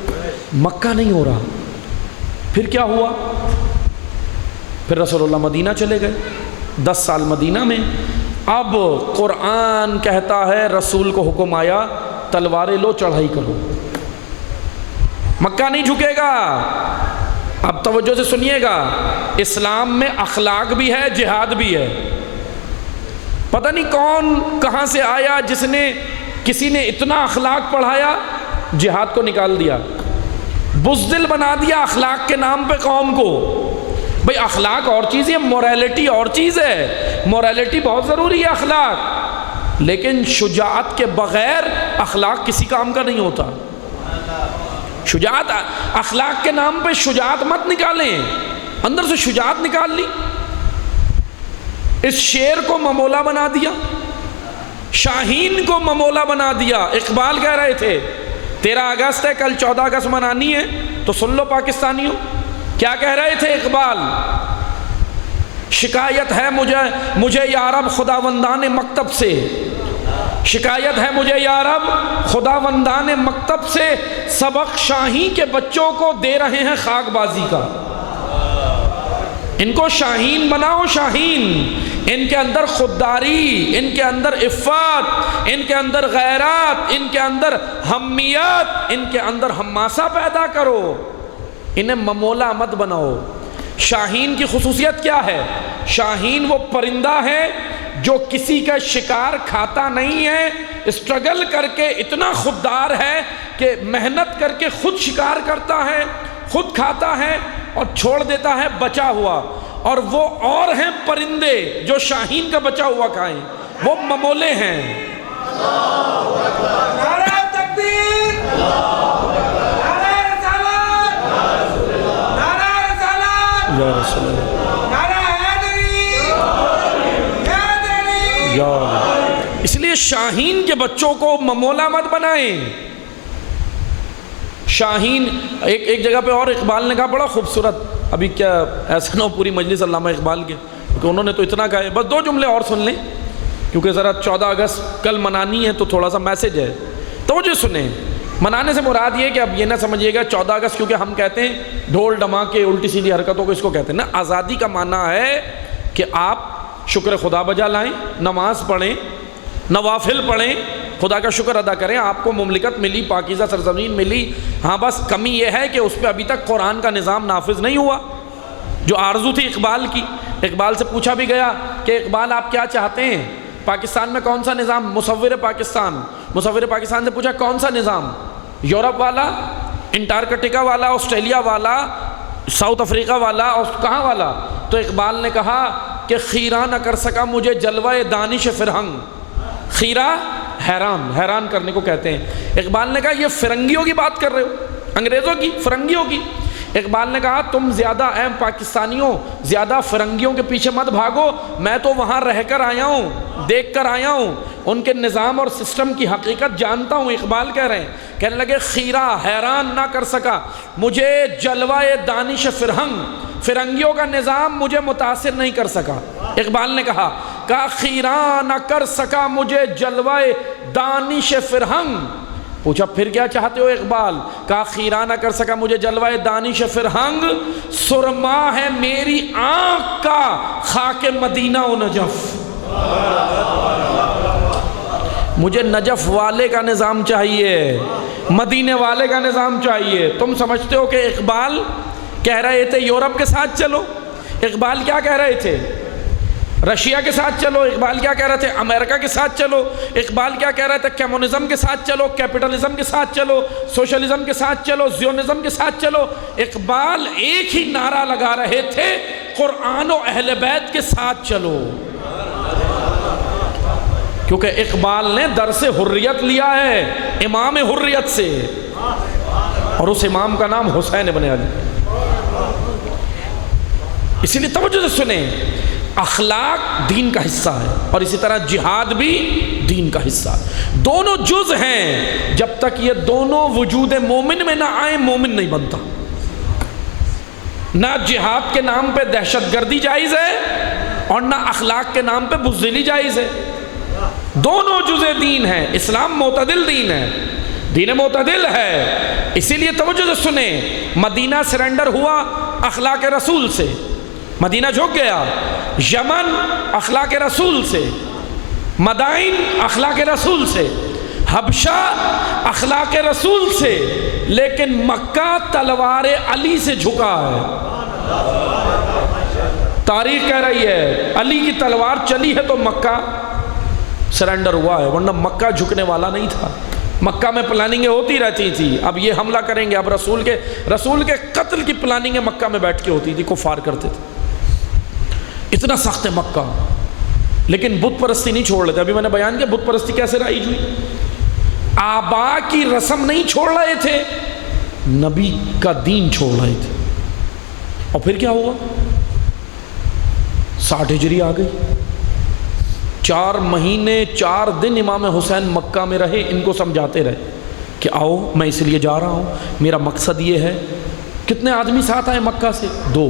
مکہ نہیں ہو رہا، پھر کیا ہوا؟ پھر رسول اللہ مدینہ چلے گئے، 10 سال مدینہ میں۔ اب قرآن کہتا ہے، رسول کو حکم آیا تلواریں لو، چڑھائی کرو، مکہ نہیں جھکے گا۔ اب توجہ سے سنیے گا، اسلام میں اخلاق بھی ہے، جہاد بھی ہے۔ پتہ نہیں کون کہاں سے آیا جس نے، کسی نے اتنا اخلاق پڑھایا، جہاد کو نکال دیا، بزدل بنا دیا اخلاق کے نام پہ قوم کو۔ بھئی اخلاق اور چیز ہے، موریلٹی اور چیز ہے، موریلٹی بہت ضروری ہے اخلاق، لیکن شجاعت کے بغیر اخلاق کسی کام کا نہیں ہوتا۔ شجاعت، اخلاق کے نام پہ شجاعت مت نکالیں، اندر سے شجاعت نکال لی۔ اس شیر کو ممولا بنا دیا، شاہین کو ممولا بنا دیا۔ اقبال کہہ رہے تھے 13 اگست ہے، کل 14 اگست منانی ہے، تو سن لو پاکستانیوں، کیا کہہ رہے تھے اقبال؟ شکایت ہے مجھے یا رب خداوندان مکتب سے، شکایت ہے مجھے یا رب خداوندان مکتب سے، سبق شاہی کے بچوں کو دے رہے ہیں خاک بازی کا۔ ان کو شاہین بناؤ، شاہین، ان کے اندر خودداری، ان کے اندر عفت، ان کے اندر غیرات، ان کے اندر ہمیت، ان کے اندر حماسہ پیدا کرو، انہیں ممولا مت بناؤ۔ شاہین کی خصوصیت کیا ہے؟ شاہین وہ پرندہ ہے جو کسی کا شکار کھاتا نہیں ہے، اسٹرگل کر کے اتنا خوددار ہے کہ محنت کر کے خود شکار کرتا ہے، خود کھاتا ہے اور چھوڑ دیتا ہے بچا ہوا، اور وہ اور ہیں پرندے جو شاہین کا بچا ہوا کھائیں، وہ ممولے ہیں۔ نعرہ تکبیر، نعرہ رسالت، نعرہ رسالت، یا رسول اللہ، نعرہ حیدری، حیدری۔ یا اللہ۔ اس لیے شاہین کے بچوں کو ممولا مت بنائیں۔ شاہین ایک جگہ پہ اور اقبال نے کہا بڑا خوبصورت، ابھی کیا ایسا نہ ہو پوری مجلس علامہ اقبال کے، کیونکہ انہوں نے تو اتنا کہا ہے، بس 2 جملے اور سن لیں کیونکہ ذرا 14 اگست کل منانی ہے تو تھوڑا سا میسج ہے، توجہ سنیں۔ منانے سے مراد یہ کہ اب یہ نہ سمجھیے گا 14 اگست کیونکہ ہم کہتے ہیں ڈھول ڈماکے الٹی سیدھی حرکتوں کو اس کو کہتے ہیں نا، آزادی کا معنی ہے کہ آپ شکر خدا بجا لائیں، نماز پڑھیں، نوافل پڑھیں، خدا کا شکر ادا کریں، آپ کو مملکت ملی، پاکیزہ سرزمین ملی۔ ہاں بس کمی یہ ہے کہ اس پہ ابھی تک قرآن کا نظام نافذ نہیں ہوا، جو آرزو تھی اقبال کی۔ اقبال سے پوچھا بھی گیا کہ اقبال آپ کیا چاہتے ہیں، پاکستان میں کون سا نظام؟ مصور پاکستان سے پوچھا کون سا نظام، یورپ والا، انٹارکٹیکا والا، آسٹریلیا والا، ساؤتھ افریقہ والا، اور کہاں والا؟ تو اقبال نے کہا کہ خیرہ نہ کر سکا مجھے جلوہ دانش فرہنگ۔ خیرہ حیران کرنے کو کہتے ہیں۔ اقبال نے کہا یہ فرنگیوں کی بات کر رہے ہو، انگریزوں کی، فرنگیوں کی۔ اقبال نے کہا تم زیادہ اہم پاکستانیوں زیادہ فرنگیوں کے پیچھے مت بھاگو، میں تو وہاں رہ کر آیا ہوں، دیکھ کر آیا ہوں، ان کے نظام اور سسٹم کی حقیقت جانتا ہوں۔ اقبال کہہ رہے ہیں، کہنے لگے خیرہ حیران نہ کر سکا مجھے جلوہ دانش فرہنگ، فرنگیوں کا نظام مجھے متاثر نہیں کر سکا۔ اقبال نے کہا خیرہ نہ کر سکا مجھے جلوہ دانش فرہنگ۔ پوچھا پھر کیا چاہتے ہو اقبال؟ کہا خیرہ نہ کر سکا مجھے جلوہ دانش فرہنگ، سرما ہے میری آنکھ کا خاک مدینہ و نجف۔ مجھے نجف والے کا نظام چاہیے، مدینے والے کا نظام چاہیے۔ تم سمجھتے ہو کہ اقبال کہہ رہے تھے یورپ کے ساتھ چلو؟ اقبال کیا کہہ رہے تھے؟ رشیا کے ساتھ چلو۔ اقبال کیا کہہ رہے تھے؟ امریکہ کے ساتھ چلو۔ اقبال کیا کہہ رہے تھے؟ کمیونزم کے ساتھ چلو، کیپٹلزم کے ساتھ چلو، سوشلزم کے ساتھ چلو، زیونزم کے ساتھ چلو۔ اقبال ایک ہی نعرہ لگا رہے تھے، قرآن و اہل بیت کے ساتھ چلو، کیونکہ اقبال نے درس حریت لیا ہے امام حریت سے، اور اس امام کا نام حسین ابن علی۔ اسی لیے توجہ سے سنیں، اخلاق دین کا حصہ ہے، اور اسی طرح جہاد بھی دین کا حصہ ہے۔ دونوں جز ہیں، جب تک یہ دونوں وجود مومن میں نہ آئیں مومن نہیں بنتا۔ نہ جہاد کے نام پہ دہشت گردی جائز ہے، اور نہ اخلاق کے نام پہ بزدلی جائز ہے۔ دونوں جز دین ہیں۔ اسلام معتدل دین ہے، دین معتدل ہے۔ اسی لیے توجہ سے سنیں، مدینہ سرنڈر ہوا اخلاق رسول سے، مدینہ جھک گیا۔ یمن اخلاق رسول سے، مدائن اخلاق رسول سے، حبشہ اخلاق رسول سے، لیکن مکہ تلوار علی سے جھکا ہے۔ تاریخ کہہ رہی ہے علی کی تلوار چلی ہے تو مکہ سرنڈر ہوا ہے، ورنہ مکہ جھکنے والا نہیں تھا۔ مکہ میں پلاننگیں ہوتی رہتی تھی، اب یہ حملہ کریں گے، اب رسول کے قتل کی پلاننگیں مکہ میں بیٹھ کے ہوتی تھی، کفار کرتے تھے۔ اتنا سخت ہے مکہ، لیکن بت پرستی نہیں چھوڑ لیتے۔ ابھی میں نے بیان کیا بت پرستی کیسے رائج ہوئی۔ آبا کی رسم نہیں چھوڑ رہے تھے، نبی کا دین چھوڑ رہے تھے۔ اور پھر کیا ہوا؟ 60 ہجری آ گئی، 4 مہینے 4 دن امام حسین مکہ میں رہے، ان کو سمجھاتے رہے کہ آؤ میں اس لیے جا رہا ہوں، میرا مقصد یہ ہے۔ کتنے آدمی ساتھ آئے مکہ سے؟ 2،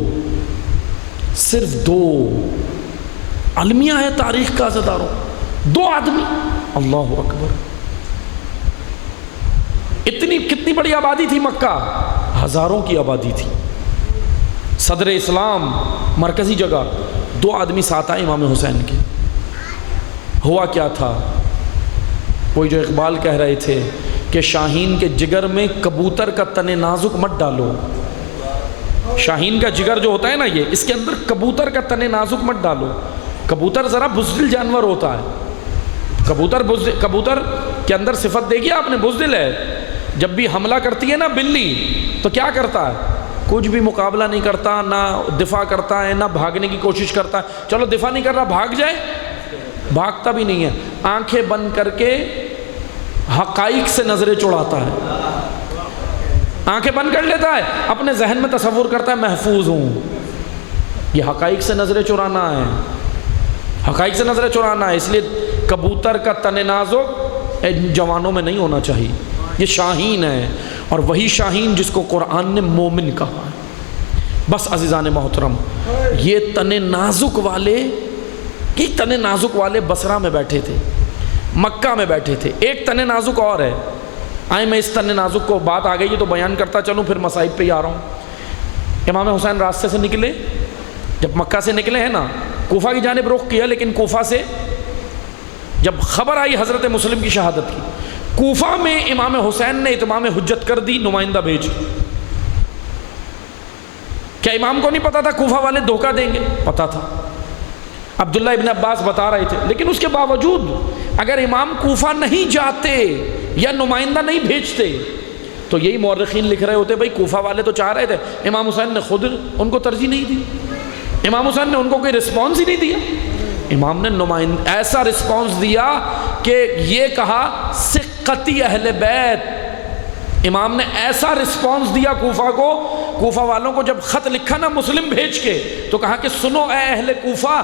صرف 2 المیہ ہے تاریخ کا عزاداروں، 2 آدمی۔ اللہ اکبر! کتنی بڑی آبادی تھی مکہ، ہزاروں کی آبادی تھی، صدر اسلام، مرکزی جگہ، 2 آدمی ساتھ آئے امام حسین کے۔ ہوا کیا تھا؟ وہی جو اقبال کہہ رہے تھے کہ شاہین کے جگر میں کبوتر کا تن نازک مت ڈالو۔ شاہین کا جگر جو ہوتا ہے نا، یہ اس کے اندر کبوتر کا تن نازک مت ڈالو۔ کبوتر ذرا بزدل جانور ہوتا ہے، کبوتر کے اندر صفت دیکھیے آپ نے، بزدل ہے۔ جب بھی حملہ کرتی ہے نا بلی، تو کیا کرتا ہے؟ کچھ بھی مقابلہ نہیں کرتا، نہ دفاع کرتا ہے، نہ بھاگنے کی کوشش کرتا ہے۔ چلو دفاع نہیں کر رہا، بھاگ جائے، بھاگتا بھی نہیں ہے، آنکھیں بند کر کے حقائق سے نظریں چڑھاتا ہے، آنکھیں بند کر لیتا ہے، اپنے ذہن میں تصور کرتا ہے محفوظ ہوں۔ یہ حقائق سے نظریں چرانا ہے، حقائق سے نظریں چرانا ہے۔ اس لیے کبوتر کا تن نازک جوانوں میں نہیں ہونا چاہیے۔ یہ شاہین ہے، اور وہی شاہین جس کو قرآن نے مومن کہا ہے۔ بس عزیزان محترم، یہ تن نازک والے بصرہ میں بیٹھے تھے، مکہ میں بیٹھے تھے۔ ایک تن نازک اور ہے، آئیں میں اس تن نازک کو، بات آ گئی ہے تو بیان کرتا چلوں، پھر مصائب پہ ہی آ رہا ہوں۔ امام حسین راستے سے نکلے، جب مکہ سے نکلے ہیں نا، کوفہ کی جانب رخ کیا، لیکن کوفہ سے جب خبر آئی حضرت مسلم کی شہادت کی، کوفہ میں امام حسین نے اتمام حجت کر دی، نمائندہ بھیج۔ کیا امام کو نہیں پتا تھا کوفہ والے دھوکہ دیں گے؟ پتا تھا، عبداللہ ابن عباس بتا رہے تھے، لیکن اس کے باوجود اگر امام کوفہ نہیں جاتے یا نمائندہ نہیں بھیجتے تو یہی مورخین لکھ رہے ہوتے بھائی کوفہ والے تو چاہ رہے تھے، امام حسین نے خود ان کو ترجیح نہیں دی، امام حسین نے ان کو کوئی رسپانس ہی نہیں دیا۔ امام نے ایسا رسپانس دیا کہ یہ کہا سقتی اہل بیت۔ امام نے ایسا رسپانس دیا کوفہ کو، کوفہ والوں کو جب خط لکھا نا مسلم بھیج کے، تو کہا کہ سنو اے اہل کوفہ،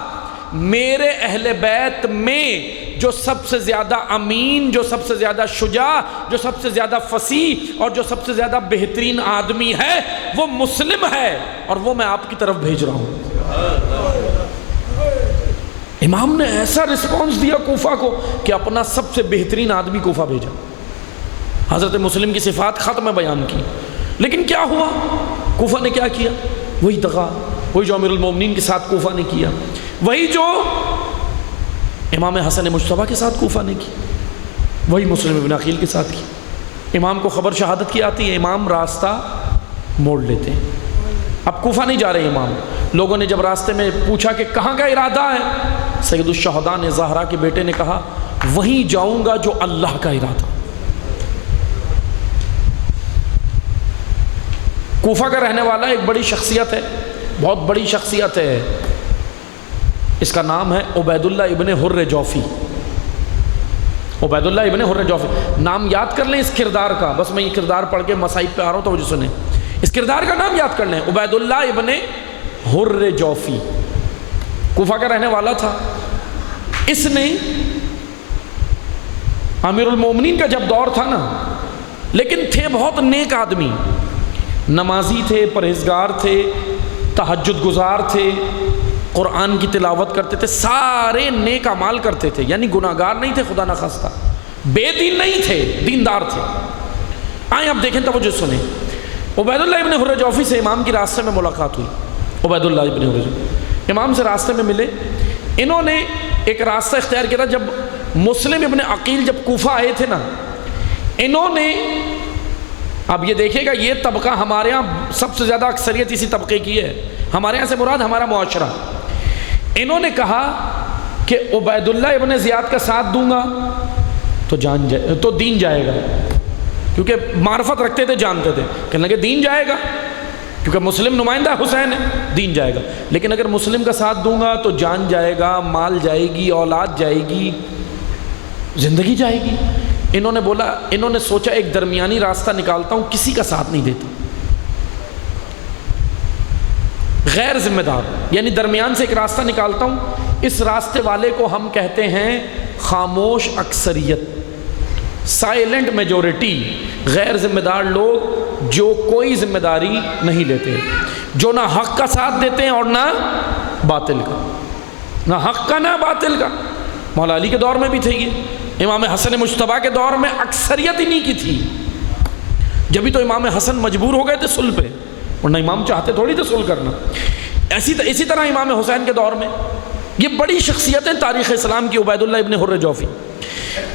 میرے اہل بیت میں جو سب سے زیادہ امین، جو سب سے زیادہ شجاع، جو سب سے زیادہ فصیح اور جو سب سے زیادہ بہترین آدمی ہے وہ مسلم ہے، اور وہ میں آپ کی طرف بھیج رہا ہوں۔ امام نے ایسا رسپانس دیا کوفہ کو کہ اپنا سب سے بہترین آدمی کوفہ بھیجا، حضرت مسلم کی صفات خط میں بیان کی۔ لیکن کیا ہوا؟ کوفہ نے کیا کیا؟ وہی دغا، وہی جو امیر المومنین کے ساتھ کوفہ نے کیا، وہی جو امام حسن مجتبیٰ کے ساتھ کوفہ نے کی، وہی مسلم ابن عقیل کے ساتھ کی۔ امام کو خبر شہادت کی آتی ہے، امام راستہ موڑ لیتے ہیں، اب کوفہ نہیں جا رہے امام۔ لوگوں نے جب راستے میں پوچھا کہ کہاں کا ارادہ ہے، سید الشہداء نے زہرا کے بیٹے نے کہا وہیں جاؤں گا جو اللہ کا ارادہ۔ کوفہ کا رہنے والا ایک بڑی شخصیت ہے، بہت بڑی شخصیت ہے، اس کا نام ہے عبید اللہ ابن حر جوفی۔ عبید اللہ ابن حر جوفی، نام یاد کر لیں اس کردار کا، بس میں یہ کردار پڑھ کے مصائب پہ آ رہا ہوں، توجہ سنیں، اس کردار کا نام یاد کر لیں، عبید اللہ ابن حر جوفی، کوفہ کا رہنے والا تھا۔ اس نے امیر المومنین کا جب دور تھا نا، لیکن تھے بہت نیک آدمی، نمازی تھے، پرہیزگار تھے، تہجد گزار تھے، قرآن کی تلاوت کرتے تھے، سارے نیک اعمال کرتے تھے، یعنی گناہگار نہیں تھے، خدا نخواستہ بے دین نہیں تھے، دیندار تھے۔ آئیں اب دیکھیں، توجہ سنیں، عبید اللہ ابن حر جوفی سے امام کی راستے میں ملاقات ہوئی۔ عبید اللہ ابن حر جوفی امام سے راستے میں ملے، انہوں نے ایک راستہ اختیار کیا تھا۔ جب مسلم ابن عقیل جب کوفہ آئے تھے نا، انہوں نے، اب یہ دیکھیے گا، یہ طبقہ ہمارے ہاں سب سے زیادہ اکثریت اسی طبقے کی ہے، ہمارے ہاں سے مراد ہمارا معاشرہ۔ انہوں نے کہا کہ عبید اللہ ابن زیاد کا ساتھ دوں گا تو دین جائے گا، کیونکہ معرفت رکھتے تھے، جانتے تھے، کہنے لگے دین جائے گا، کیونکہ مسلم نمائندہ حسین ہے، دین جائے گا، لیکن اگر مسلم کا ساتھ دوں گا تو جان جائے گا، مال جائے گی، اولاد جائے گی، زندگی جائے گی۔ انہوں نے سوچا ایک درمیانی راستہ نکالتا ہوں، کسی کا ساتھ نہیں دیتا، غیر ذمہ دار، یعنی درمیان سے ایک راستہ نکالتا ہوں۔ اس راستے والے کو ہم کہتے ہیں خاموش اکثریت، سائلنٹ میجورٹی، غیر ذمہ دار لوگ جو کوئی ذمہ داری نہیں لیتے، جو نہ حق کا ساتھ دیتے ہیں اور نہ باطل کا، نہ حق کا نہ باطل کا۔ مولا علی کے دور میں بھی تھے یہ، امام حسن مجتبیٰ کے دور میں اکثریت انہی کی تھی، جبھی تو امام حسن مجبور ہو گئے تھے صلح پہ، ورنہ امام چاہتے تھوڑی تھے صلح کرنا۔ اسی طرح امام حسین کے دور میں یہ بڑی شخصیتیں تاریخ اسلام کی، عبید اللہ ابن حر جوفی،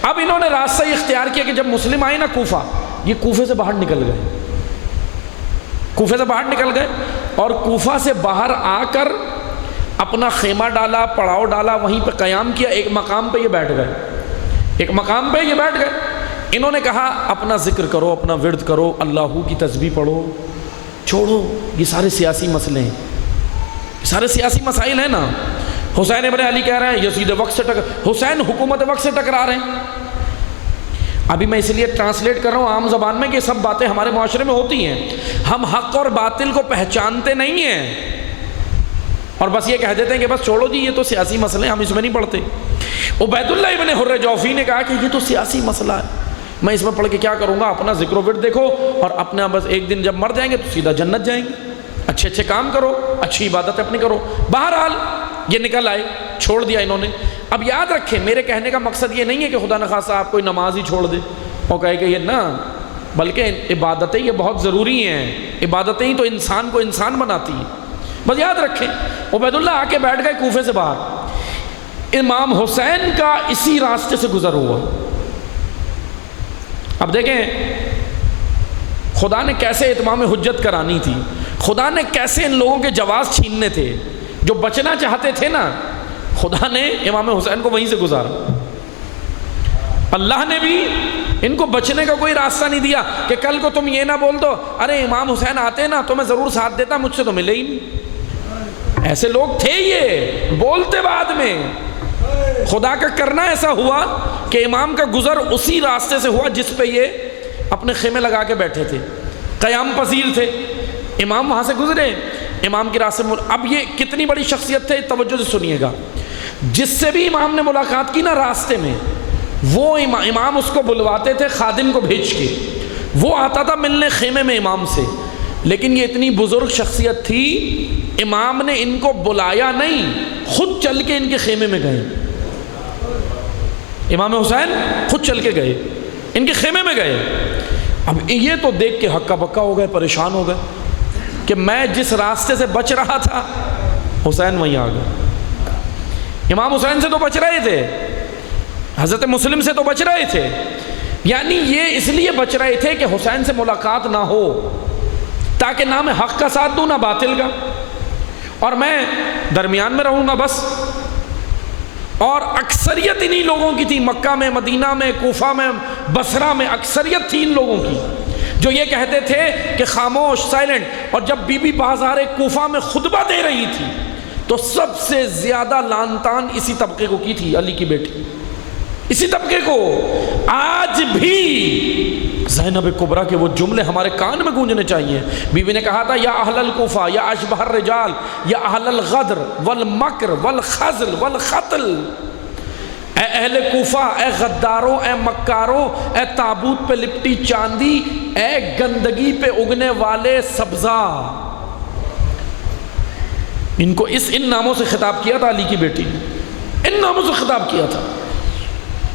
اب انہوں نے راستہ یہ اختیار کیا کہ جب مسلم آئے نا کوفہ، یہ کوفے سے باہر نکل گئے، کوفے سے باہر نکل گئے اور کوفہ سے باہر آ کر اپنا خیمہ ڈالا، پڑاؤ ڈالا، وہیں پہ قیام کیا، ایک مقام پہ یہ بیٹھ گئے، ایک مقام پہ یہ بیٹھ گئے۔ انہوں نے کہا اپنا ذکر کرو، اپنا ورد کرو، اللہ کی تسبیح پڑھو، چھوڑو یہ سارے سیاسی مسئلے ہیں، یہ سارے سیاسی مسائل ہیں نا۔ حسین ابن علی کہہ رہے ہیں یزید وقت سے حسین حکومت وقت سے ٹکرا رہے ہیں۔ ابھی میں اس لیے ٹرانسلیٹ کر رہا ہوں عام زبان میں کہ یہ سب باتیں ہمارے معاشرے میں ہوتی ہیں، ہم حق اور باطل کو پہچانتے نہیں ہیں اور بس یہ کہہ دیتے ہیں کہ بس چھوڑو جی یہ تو سیاسی مسئلے ہیں، ہم اس میں نہیں پڑھتے۔ عبید اللہ ابن حر جوفی نے کہا کہ یہ تو سیاسی مسئلہ ہے، میں اس میں پڑھ کے کیا کروں گا، اپنا ذکر و ورد دیکھو اور اپنا بس ایک دن جب مر جائیں گے تو سیدھا جنت جائیں گے، اچھے اچھے کام کرو، اچھی عبادت اپنی کرو۔ بہرحال یہ نکل آئے، چھوڑ دیا انہوں نے۔ اب یاد رکھیں میرے کہنے کا مقصد یہ نہیں ہے کہ خدا نخواستہ آپ کوئی نماز ہی چھوڑ دے اور کہے کہ یہ نہ، بلکہ عبادتیں یہ بہت ضروری ہیں، عبادتیں ہی تو انسان کو انسان بناتی ہیں۔ بس یاد رکھیں عبید اللہ آ کے بیٹھ گئے کوفے سے باہر، امام حسین کا اسی راستے سے گزر ہوا۔ اب دیکھیں خدا نے کیسے اتمام حجت کرانی تھی، خدا نے کیسے ان لوگوں کے جواز چھیننے تھے، جو بچنا چاہتے تھے نا، خدا نے امام حسین کو وہیں سے گزارا۔ اللہ نے بھی ان کو بچنے کا کوئی راستہ نہیں دیا کہ کل کو تم یہ نہ بول دو ارے امام حسین آتے نا تو میں ضرور ساتھ دیتا، مجھ سے تو ملے ہی نہیں۔ ایسے لوگ تھے، یہ بولتے بعد میں، خدا کا کرنا ایسا ہوا کہ امام کا گزر اسی راستے سے ہوا جس پہ یہ اپنے خیمے لگا کے بیٹھے تھے، قیام پذیر تھے۔ امام وہاں سے گزرے، امام کی راستے میں۔ اب یہ کتنی بڑی شخصیت تھے، توجہ سے سنیے گا۔ جس سے بھی امام نے ملاقات کی نا راستے میں، وہ امام اس کو بلواتے تھے خادم کو بھیج کے، وہ آتا تھا ملنے خیمے میں امام سے۔ لیکن یہ اتنی بزرگ شخصیت تھی، امام نے ان کو بلایا نہیں، خود چل کے ان کے خیمے میں گئے۔ امام حسین خود چل کے گئے، ان کے خیمے میں گئے۔ اب یہ تو دیکھ کے ہکا بکا ہو گئے، پریشان ہو گئے کہ میں جس راستے سے بچ رہا تھا حسین وہیں آ گئے۔ امام حسین سے تو بچ رہے تھے، حضرت مسلم سے تو بچ رہے تھے، یعنی یہ اس لیے بچ رہے تھے کہ حسین سے ملاقات نہ ہو، تاکہ نہ میں حق کا ساتھ دوں نہ باطل کا، اور میں درمیان میں رہوں گا بس۔ اور اکثریت انہی لوگوں کی تھی، مکہ میں، مدینہ میں، کوفہ میں، بصرہ میں اکثریت تھی ان لوگوں کی جو یہ کہتے تھے کہ خاموش، سائلنٹ۔ اور جب بی بی بازار کوفہ میں خطبہ دے رہی تھی تو سب سے زیادہ لان تان اسی طبقے کو کی تھی، علی کی بیٹی، اسی طبقے کو۔ آج بھی زینب کبریٰ کے وہ جملے ہمارے کان میں گونجنے چاہیے۔ بی بی نے کہا تھا یا اہل الکوفہ یا اشبہ الرجال یا اہل الغدر والمکر والخزل والقتل، اے اہل کوفہ، اے غداروں، اے مکاروں، اے تابوت پہ لپٹی چاندی، اے گندگی پہ اگنے والے سبزہ۔ ان کو ان ناموں سے خطاب کیا تھا علی کی بیٹی نے، ان ناموں سے خطاب کیا تھا،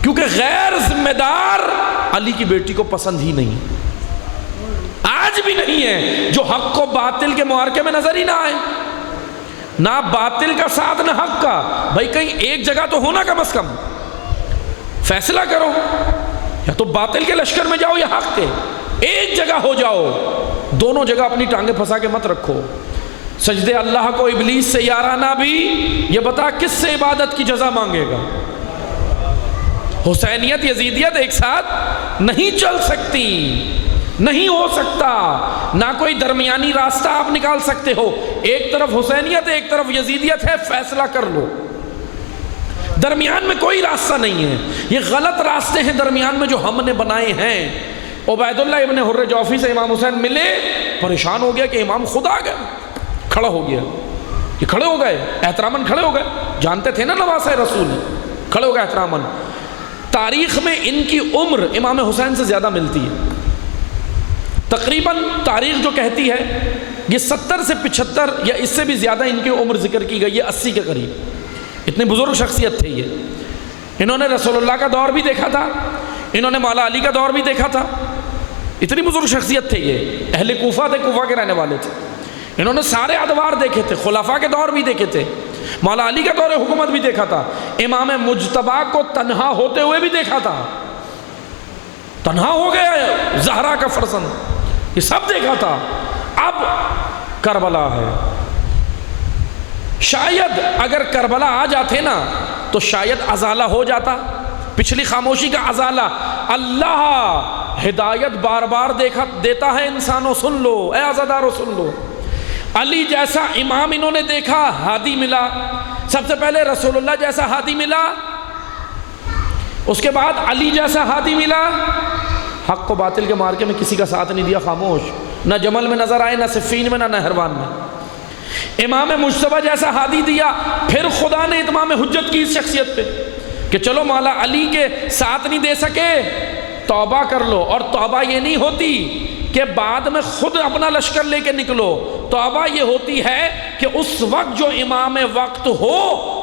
کیونکہ غیر ذمہ دار علی کی بیٹی کو پسند ہی نہیں، آج بھی نہیں ہے، جو حق و باطل کے معارکے میں نظر ہی نہ آئے، نہ باطل کا ساتھ نہ حق کا۔ بھائی کہیں ایک جگہ تو ہونا کم از کم، فیصلہ کرو، یا تو باطل کے لشکر میں جاؤ یا حق کے، ایک جگہ ہو جاؤ، دونوں جگہ اپنی ٹانگیں پھنسا کے مت رکھو۔ سجدے اللہ کو ابلیس سے یارانہ بھی، یہ بتا کس سے عبادت کی جزا مانگے گا؟ حسینیت یزیدیت ایک ساتھ نہیں چل سکتی، نہیں ہو سکتا، نہ کوئی درمیانی راستہ آپ نکال سکتے ہو۔ ایک طرف حسینیت ایک طرف یزیدیت ہے، فیصلہ کر لو، درمیان میں کوئی راستہ نہیں ہے۔ یہ غلط راستے ہیں درمیان میں جو ہم نے بنائے ہیں۔ عبید اللہ ابن حر جوفی سے امام حسین ملے، پریشان ہو گیا کہ امام خود آ گئے، کھڑا ہو گیا، یہ کھڑے ہو گئے، احتراماً کھڑے ہو گئے، جانتے تھے نا نواسہ رسول، کھڑے ہو گئے احتراماً۔ تاریخ میں ان کی عمر امام حسین سے زیادہ ملتی ہے، تقریباً تاریخ جو کہتی ہے یہ 70 سے 75 یا اس سے بھی زیادہ ان کی عمر ذکر کی گئی ہے، 80 کے قریب۔ اتنے بزرگ شخصیت تھے یہ، انہوں نے رسول اللہ کا دور بھی دیکھا تھا، انہوں نے مولا علی کا دور بھی دیکھا تھا، اتنی بزرگ شخصیت تھے یہ، اہل کوفہ تھے، کوفہ کے رہنے والے تھے۔ انہوں نے سارے ادوار دیکھے تھے، خلفاء کے دور بھی دیکھے تھے، مولا علی کا دور حکومت بھی دیکھا تھا، امام مجتبیٰ کو تنہا ہوتے ہوئے بھی دیکھا تھا، تنہا ہو گیا زہرا کا فرزند، یہ سب دیکھا تھا۔ اب کربلا ہے، شاید اگر کربلا آ جاتے نا تو شاید ازالہ ہو جاتا، پچھلی خاموشی کا ازالہ۔ اللہ ہدایت بار بار دیتا ہے انسانوں، سن لو اے عزادارو سن لو۔ علی جیسا امام انہوں نے دیکھا، ہادی ملا، سب سے پہلے رسول اللہ جیسا ہادی ملا، اس کے بعد علی جیسا ہادی ملا، حق و باطل کے مارکے میں کسی کا ساتھ نہیں دیا، خاموش، نہ جمل میں نظر آئے، نہ صفین میں، نہ نہروان میں۔ امام مجتبیٰ جیسا ہادی دیا، پھر خدا نے اتمام حجت کی اس شخصیت پہ کہ چلو مولا علی کے ساتھ نہیں دے سکے، توبہ کر لو، اور توبہ یہ نہیں ہوتی کہ بعد میں خود اپنا لشکر لے کے نکلو، توبہ یہ ہوتی ہے کہ اس وقت جو امام وقت ہو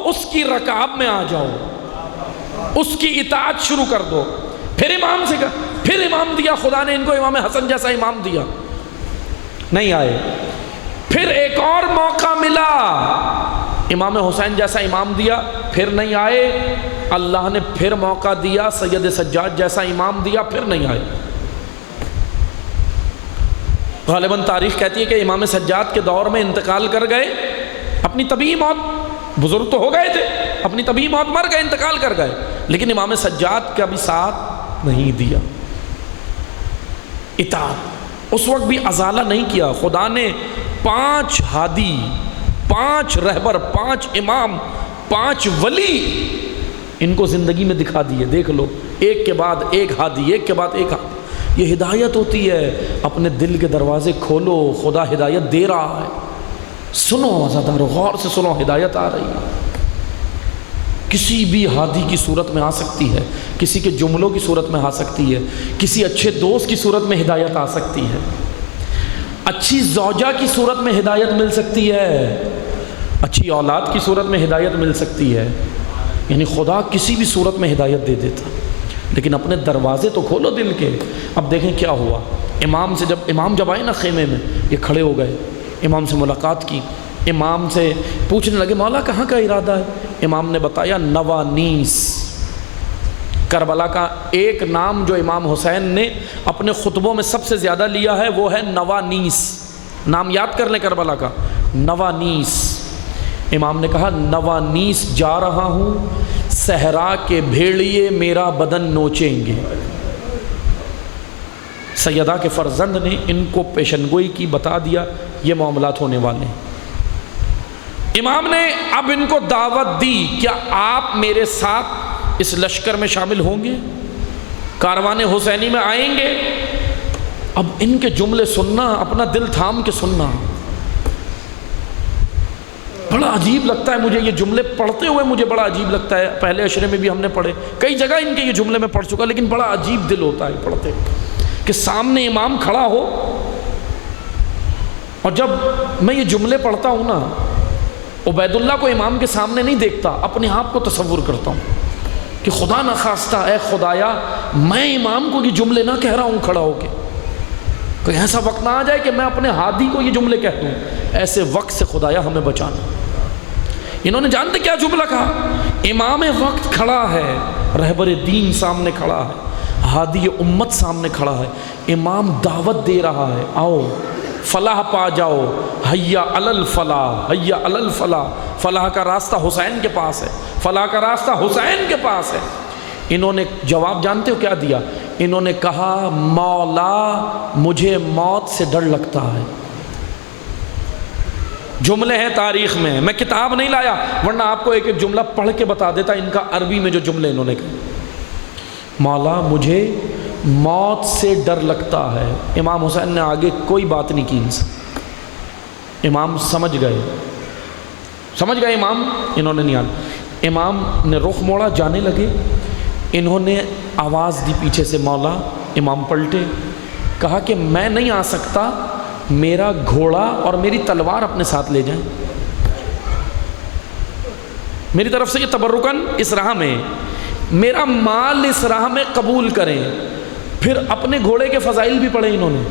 اس کی رکاب میں آ جاؤ، اس کی اطاعت شروع کر دو۔ پھر امام دیا خدا نے ان کو، امام حسن جیسا امام دیا، نہیں آئے۔ پھر ایک اور موقع ملا، امام حسین جیسا امام دیا، پھر نہیں آئے۔ اللہ نے پھر موقع دیا، سید سجاد جیسا امام دیا، پھر نہیں آئے۔ غالباً تاریخ کہتی ہے کہ امام سجاد کے دور میں انتقال کر گئے، اپنی طبیعی موت، بزرگ تو ہو گئے تھے، اپنی طبیعی موت مر گئے، انتقال کر گئے، لیکن امام سجاد کا بھی ساتھ نہیں دیا، اطاعت۔ اس وقت بھی ازالہ نہیں کیا، خدا نے 5 ہادی، 5 رہبر، 5 امام، 5 ولی ان کو زندگی میں دکھا دیے، دیکھ لو، ایک کے بعد ایک ہادی، ایک کے بعد ایک ہادی۔ یہ ہدایت ہوتی ہے، اپنے دل کے دروازے کھولو، خدا ہدایت دے رہا ہے، سنو عزادارو، غور سے سنو، ہدایت آ رہی ہے، کسی بھی ہادی کی صورت میں آ سکتی ہے، کسی کے جملوں کی صورت میں آ سکتی ہے، کسی اچھے دوست کی صورت میں ہدایت آ سکتی ہے، اچھی زوجہ کی صورت میں ہدایت مل سکتی ہے، اچھی اولاد کی صورت میں ہدایت مل سکتی ہے، یعنی خدا کسی بھی صورت میں ہدایت دے دیتا، لیکن اپنے دروازے تو کھولو دل کے۔ اب دیکھیں کیا ہوا، امام جب آئے نا خیمے میں، یہ کھڑے ہو گئے، امام سے ملاقات کی، امام سے پوچھنے لگے مولا کہاں کا ارادہ ہے؟ امام نے بتایا نوانیس، کربلا کا ایک نام جو امام حسین نے اپنے خطبوں میں سب سے زیادہ لیا ہے وہ ہے نوانیس، نام یاد کر لیں کربلا کا، نوانیس۔ امام نے کہا نوانیس جا رہا ہوں، صحرا کے بھیڑیے میرا بدن نوچیں گے۔ سیدہ کے فرزند نے ان کو پیشنگوئی کی، بتا دیا یہ معاملات ہونے والے ہیں۔ امام نے اب ان کو دعوت دی، کیا آپ میرے ساتھ اس لشکر میں شامل ہوں گے، کاروان حسینی میں آئیں گے؟ اب ان کے جملے سننا، اپنا دل تھام کے سننا، بڑا عجیب لگتا ہے مجھے، یہ جملے پڑھتے ہوئے مجھے بڑا عجیب لگتا ہے۔ پہلے عشرے میں بھی ہم نے پڑھے، کئی جگہ ان کے یہ جملے میں پڑھ چکا، لیکن بڑا عجیب دل ہوتا ہے پڑھتے کہ سامنے امام کھڑا ہو، اور جب میں یہ جملے پڑھتا ہوں نا، عبید اللہ کو امام کے سامنے نہیں دیکھتا، اپنے آپ کو تصور کرتا ہوں کہ خدا نخواستہ اے خدایا میں امام کو یہ جملے نہ کہہ رہا ہوں کھڑا ہو کے، کوئی ایسا وقت نہ آ جائے کہ میں اپنے ہادی کو یہ جملے کہہ دوں، ایسے وقت سے خدایا ہمیں بچانا۔ انہوں نے جانتے کیا جملہ کہا؟ امام وقت کھڑا ہے، رہبر دین سامنے کھڑا ہے، ہادی امت سامنے کھڑا ہے، امام دعوت دے رہا ہے، آؤ فلاح پا جاؤ، حیا علی الفلاح، حیا علی الفلاح، فلاح کا راستہ حسین کے پاس ہے، فلاح کا راستہ حسین کے پاس ہے۔ انہوں نے جواب جانتے ہو کیا دیا؟ انہوں نے کہا مولا مجھے موت سے ڈر لگتا ہے۔ جملے ہیں تاریخ میں، میں کتاب نہیں لایا ورنہ آپ کو ایک ایک جملہ پڑھ کے بتا دیتا ان کا عربی میں جو جملے انہوں نے کہے۔ مولا مجھے موت سے ڈر لگتا ہے۔ امام حسین نے آگے کوئی بات نہیں کی ان سے، امام سمجھ گئے امام، انہوں نے نہیں آنا، امام نے رخ موڑا، جانے لگے، انہوں نے آواز دی پیچھے سے مولا، امام پلٹے، کہا کہ میں نہیں آ سکتا، میرا گھوڑا اور میری تلوار اپنے ساتھ لے جائیں، میری طرف سے یہ تبرکن اس راہ میں، میرا مال اس راہ میں قبول کریں۔ پھر اپنے گھوڑے کے فضائل بھی پڑھے انہوں نے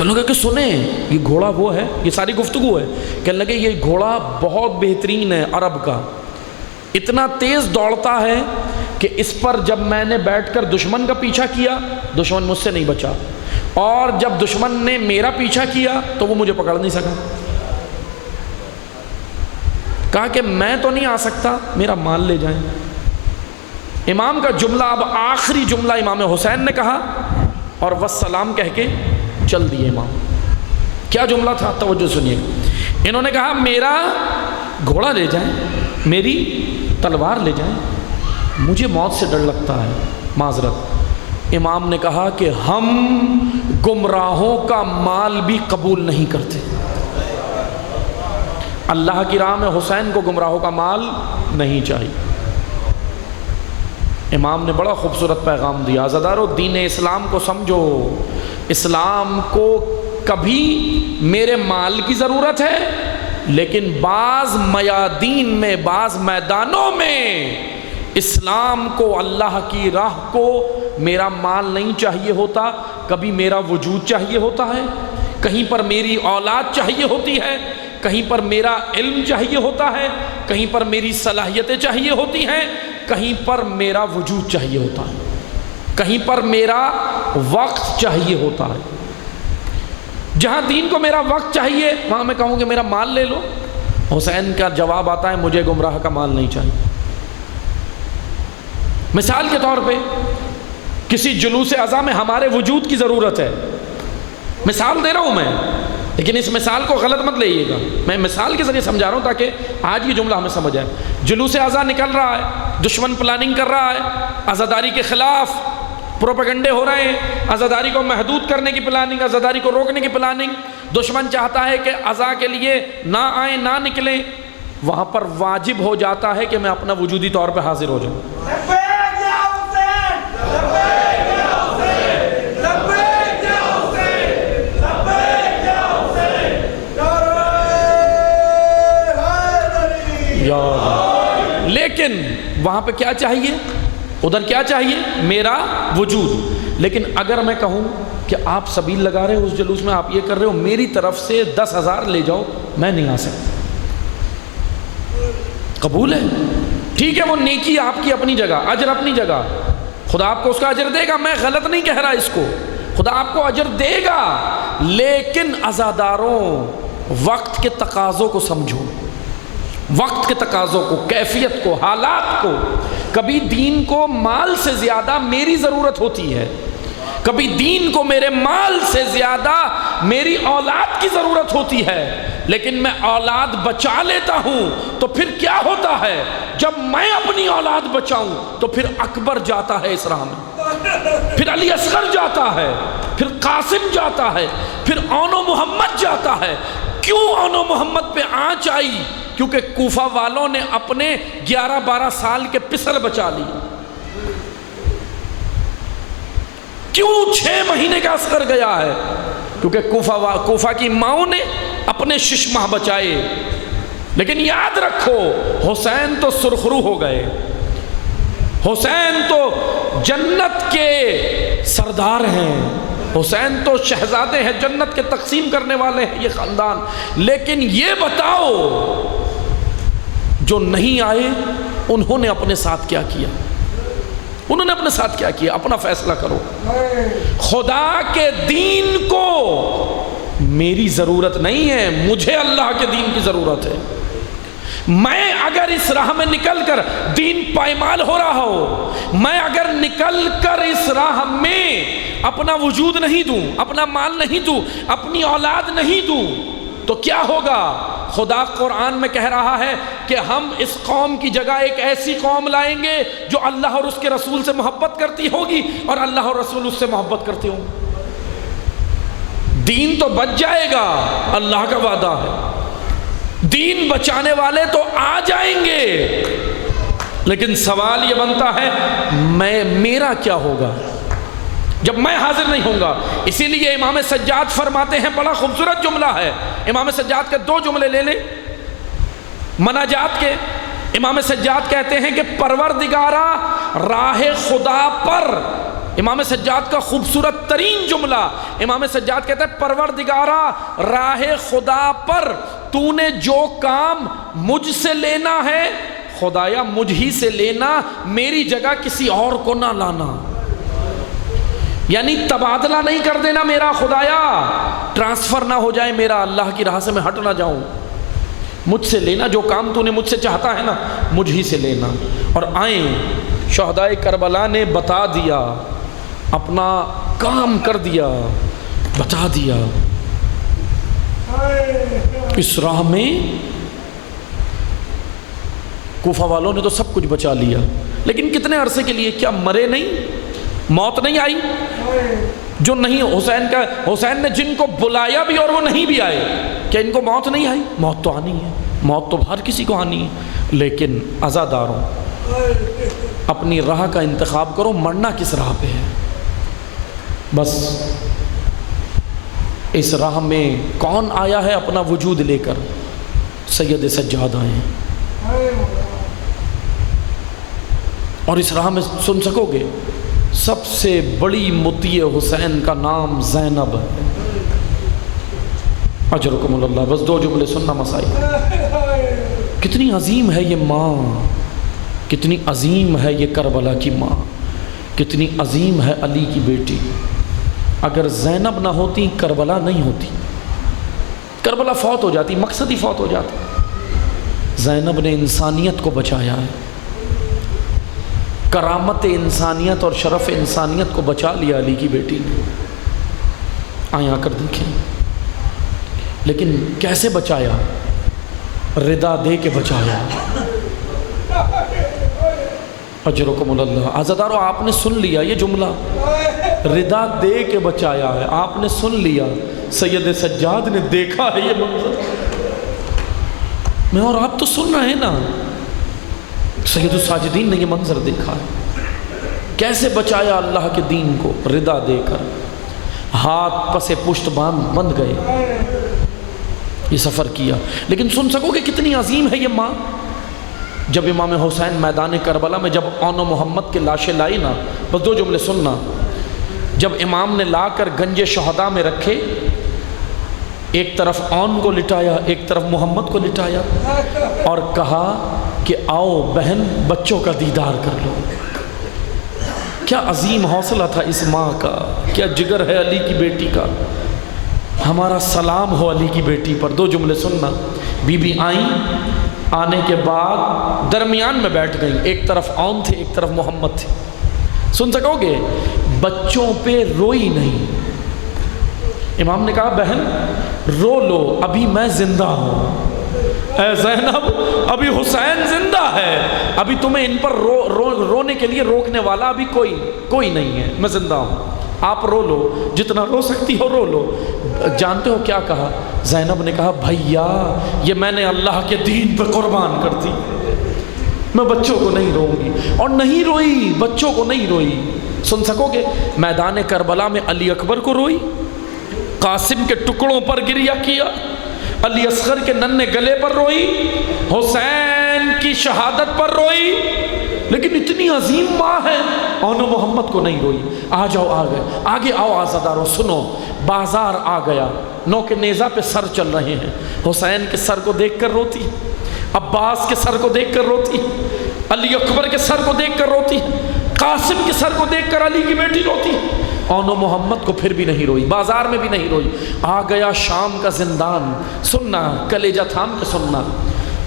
کہنے لگے کہ سنیں یہ گھوڑا وہ ہے، یہ ساری گفتگو ہے، کہنے لگے یہ گھوڑا بہت بہترین ہے عرب کا، اتنا تیز دوڑتا ہے کہ اس پر جب میں نے بیٹھ کر دشمن کا پیچھا کیا دشمن مجھ سے نہیں بچا، اور جب دشمن نے میرا پیچھا کیا تو وہ مجھے پکڑ نہیں سکا۔ کہا کہ میں تو نہیں آ سکتا، میرا مال لے جائیں۔ امام کا جملہ، اب آخری جملہ امام حسین نے کہا اور والسلام کہہ کے چل دیے امام۔ کیا جملہ تھا؟ توجہ سنیے۔ انہوں نے کہا میرا گھوڑا لے جائیں، میری تلوار لے جائیں، مجھے موت سے ڈر لگتا ہے، معذرت۔ امام نے کہا کہ ہم گمراہوں کا مال بھی قبول نہیں کرتے، اللہ کی راہ میں حسین کو گمراہوں کا مال نہیں چاہیے۔ امام نے بڑا خوبصورت پیغام دیا، عزادارو دین اسلام کو سمجھو، اسلام کو کبھی میرے مال کی ضرورت ہے، لیکن بعض میادین میں، بعض میدانوں میں اسلام کو، اللہ کی راہ کو میرا مال نہیں چاہیے ہوتا، کبھی میرا وجود چاہیے ہوتا ہے، کہیں پر میری اولاد چاہیے ہوتی ہے، کہیں پر میرا علم چاہیے ہوتا ہے، کہیں پر میری صلاحیتیں چاہیے ہوتی ہیں، کہیں پر میرا وجود چاہیے ہوتا ہے، کہیں پر میرا وقت چاہیے ہوتا ہے۔ جہاں دین کو میرا وقت چاہیے وہاں میں کہوں کہ میرا مال لے لو۔ حسین کا جواب آتا ہے مجھے گمراہ کا مال نہیں چاہیے۔ مثال کے طور پہ کسی جلوس اعضاء میں ہمارے وجود کی ضرورت ہے، مثال دے رہا ہوں میں، لیکن اس مثال کو غلط مت لئیے گا، میں مثال کے ذریعے سمجھا رہا ہوں تاکہ آج یہ جملہ ہمیں سمجھ آئے۔ جلوس اعضاء نکل رہا ہے، دشمن پلاننگ کر رہا ہے، عزاداری کے خلاف پروپیگنڈے ہو رہے ہیں، عزاداری کو محدود کرنے کی پلاننگ، عزاداری کو روکنے کی پلاننگ، دشمن چاہتا ہے کہ عزا کے لیے نہ آئیں، نہ نکلیں، وہاں پر واجب ہو جاتا ہے کہ میں اپنا وجودی طور پہ حاضر ہو جاؤں۔ لیکن وہاں پہ کیا چاہیے؟ ادھر کیا چاہیے؟ میرا وجود۔ لیکن اگر میں کہوں کہ آپ سبیل لگا رہے ہو اس جلوس میں، آپ یہ کر رہے ہو، میری طرف سے 10,000 لے جاؤ، میں نہیں آ سکتا، قبول ہے؟ ٹھیک ہے، وہ نیکی آپ کی اپنی جگہ، اجر اپنی جگہ، خدا آپ کو اس کا اجر دے گا، میں غلط نہیں کہہ رہا اس کو، خدا آپ کو اجر دے گا، لیکن عزاداروں وقت کے تقاضوں کو سمجھو، وقت کے تقاضوں کو، کیفیت کو، حالات کو۔ کبھی دین کو مال سے زیادہ میری ضرورت ہوتی ہے، کبھی دین کو میرے مال سے زیادہ میری اولاد کی ضرورت ہوتی ہے، لیکن میں اولاد بچا لیتا ہوں تو پھر کیا ہوتا ہے؟ جب میں اپنی اولاد بچاؤں تو پھر اکبر جاتا ہے اس راہ میں، پھر علی اصغر جاتا ہے، پھر قاسم جاتا ہے، پھر اون و محمد جاتا ہے۔ کیوں اون و محمد پہ آنچ آئی؟ کیونکہ کوفہ والوں نے اپنے 11-12 سال کے پسر بچا لی۔ کیوں 6 مہینے کا اصغر گیا ہے؟ کیونکہ کوفہ کی ماؤں نے اپنے 6 ماہ بچائے۔ لیکن یاد رکھو، حسین تو سرخرو ہو گئے، حسین تو جنت کے سردار ہیں، حسین تو شہزادے ہیں، جنت کے تقسیم کرنے والے ہیں یہ خاندان۔ لیکن یہ بتاؤ جو نہیں آئے انہوں نے اپنے ساتھ کیا کیا؟ انہوں نے اپنے ساتھ کیا کیا؟ اپنا فیصلہ کرو۔ خدا کے دین کو میری ضرورت نہیں ہے، مجھے اللہ کے دین کی ضرورت ہے۔ میں اگر اس راہ میں نکل کر دین پائمال ہو رہا ہو، میں اگر نکل کر اس راہ میں اپنا وجود نہیں دوں، اپنا مال نہیں دوں، اپنی اولاد نہیں دوں، تو کیا ہوگا؟ خدا قرآن میں کہہ رہا ہے کہ ہم اس قوم کی جگہ ایک ایسی قوم لائیں گے جو اللہ اور اس کے رسول سے محبت کرتی ہوگی اور اللہ اور رسول اس سے محبت کرتے ہوں گے۔ دین تو بچ جائے گا، اللہ کا وعدہ ہے، دین بچانے والے تو آ جائیں گے، لیکن سوال یہ بنتا ہے میرا کیا ہوگا جب میں حاضر نہیں ہوں گا؟ اسی لیے امام سجاد فرماتے ہیں، بڑا خوبصورت جملہ ہے، امام سجاد کے 2 جملے لے لیں مناجات کے۔ امام سجاد کہتے ہیں کہ پروردگارا راہ خدا پر امام سجاد کا خوبصورت ترین جملہ، امام سجاد کہتا ہے پروردگارا راہ خدا پر تو نے جو کام مجھ سے لینا ہے خدایا مجھ ہی سے لینا، میری جگہ کسی اور کو نہ لانا. یعنی تبادلہ نہیں کر دینا میرا خدایا، ٹرانسفر نہ ہو جائے میرا، اللہ کی راہ سے میں ہٹ نہ جاؤں. مجھ سے لینا، جو کام تو نے مجھ سے چاہتا ہے نا مجھ ہی سے لینا. اور آئیں شہدائے کربلا نے بتا دیا، اپنا کام کر دیا، بتا دیا. اس راہ میں کوفہ والوں نے تو سب کچھ بچا لیا، لیکن کتنے عرصے کے لیے؟ کیا مرے نہیں؟ موت نہیں آئی؟ جو نہیں حسین نے جن کو بلایا بھی اور وہ نہیں بھی آئے، کیا ان کو موت نہیں آئی؟ موت تو آنی ہے، موت تو ہر کسی کو آنی ہے. لیکن عزاداروں اپنی راہ کا انتخاب کرو، مرنا کس راہ پہ ہے. بس اس راہ میں کون آیا ہے اپنا وجود لے کر؟ سید سجاد آئے ہیں. اور اس راہ میں سن سکو گے سب سے بڑی مطیع حسین کا نام زینب ہے. اجرکم اللہ. بس 2 جملے سننا مسائی. کتنی عظیم ہے یہ ماں، کتنی عظیم ہے یہ کربلا کی ماں، کتنی عظیم ہے علی کی بیٹی. اگر زینب نہ ہوتی کربلا نہیں ہوتی، کربلا فوت ہو جاتی، مقصد ہی فوت ہو جاتا. زینب نے انسانیت کو بچایا ہے، کرامت انسانیت اور شرف انسانیت کو بچا لیا علی کی بیٹی نے. آئیں آ کر دیکھیں. لیکن کیسے بچایا؟ ردا دے کے بچایا. اجرکم اللہ. عزادارو آپ نے سن لیا یہ جملہ، ردا دے کے بچایا ہے. آپ نے سن لیا، سید سجاد نے دیکھا ہے یہ منظر. میں اور آپ تو سن رہے ہیں نا، سید الساجدین نے یہ منظر دیکھا ہے. کیسے بچایا اللہ کے دین کو؟ ردا دے کر. ہاتھ پسے پشت بند گئے، یہ سفر کیا. لیکن سن سکو کہ کتنی عظیم ہے یہ ماں. جب امام حسین میدان کربلا میں جب اون و محمد کے لاشیں لائی نا، بس 2 جملے سننا. جب امام نے لا کر گنج شہداء میں رکھے، ایک طرف اون کو لٹایا، ایک طرف محمد کو لٹایا، اور کہا کہ آؤ بہن بچوں کا دیدار کر لو. کیا عظیم حوصلہ تھا اس ماں کا، کیا جگر ہے علی کی بیٹی کا. ہمارا سلام ہو علی کی بیٹی پر. 2 جملے سننا. بی بی آئیں، آنے کے بعد درمیان میں بیٹھ گئیں، ایک طرف اون تھے ایک طرف محمد تھے. سن سکو گے؟ بچوں پہ روئی نہیں. امام نے کہا بہن رو لو، ابھی میں زندہ ہوں. اے زینب ابھی حسین زندہ ہے، ابھی تمہیں ان پر رونے کے لیے روکنے والا ابھی کوئی نہیں ہے، میں زندہ ہوں. آپ رو لو، جتنا رو سکتی ہو رو لو. جانتے ہو کیا کہا؟ زینب نے کہا بھیا یہ میں نے اللہ کے دین پہ قربان کر دی، میں بچوں کو نہیں روؤں گی. اور نہیں روئی، بچوں کو نہیں روئی. سن سکو گے؟ میدان کربلا میں علی اکبر کو روئی، قاسم کے ٹکڑوں پر گریہ کیا، علی اصغر کے ننھے گلے پر روئی، حسین کی شہادت پر روئی. لیکن اتنی عظیم ماں ہے، اون و محمد کو نہیں روئی. آ جاؤ، آ گئے. آگے آؤ عزادارو، سنو. بازار آ گیا، نو کے نیزہ پہ سر چل رہے ہیں. حسین کے سر کو دیکھ کر روتی، عباس کے سر کو دیکھ کر روتی، علی اکبر کے سر کو دیکھ کر روتی، قاسم کے سر کو دیکھ کر علی کی بیٹی روتی. اون و محمد کو پھر بھی نہیں روئی، بازار میں بھی نہیں روئی. آ گیا شام کا زندان. سننا، کلیجہ تھام کے سننا.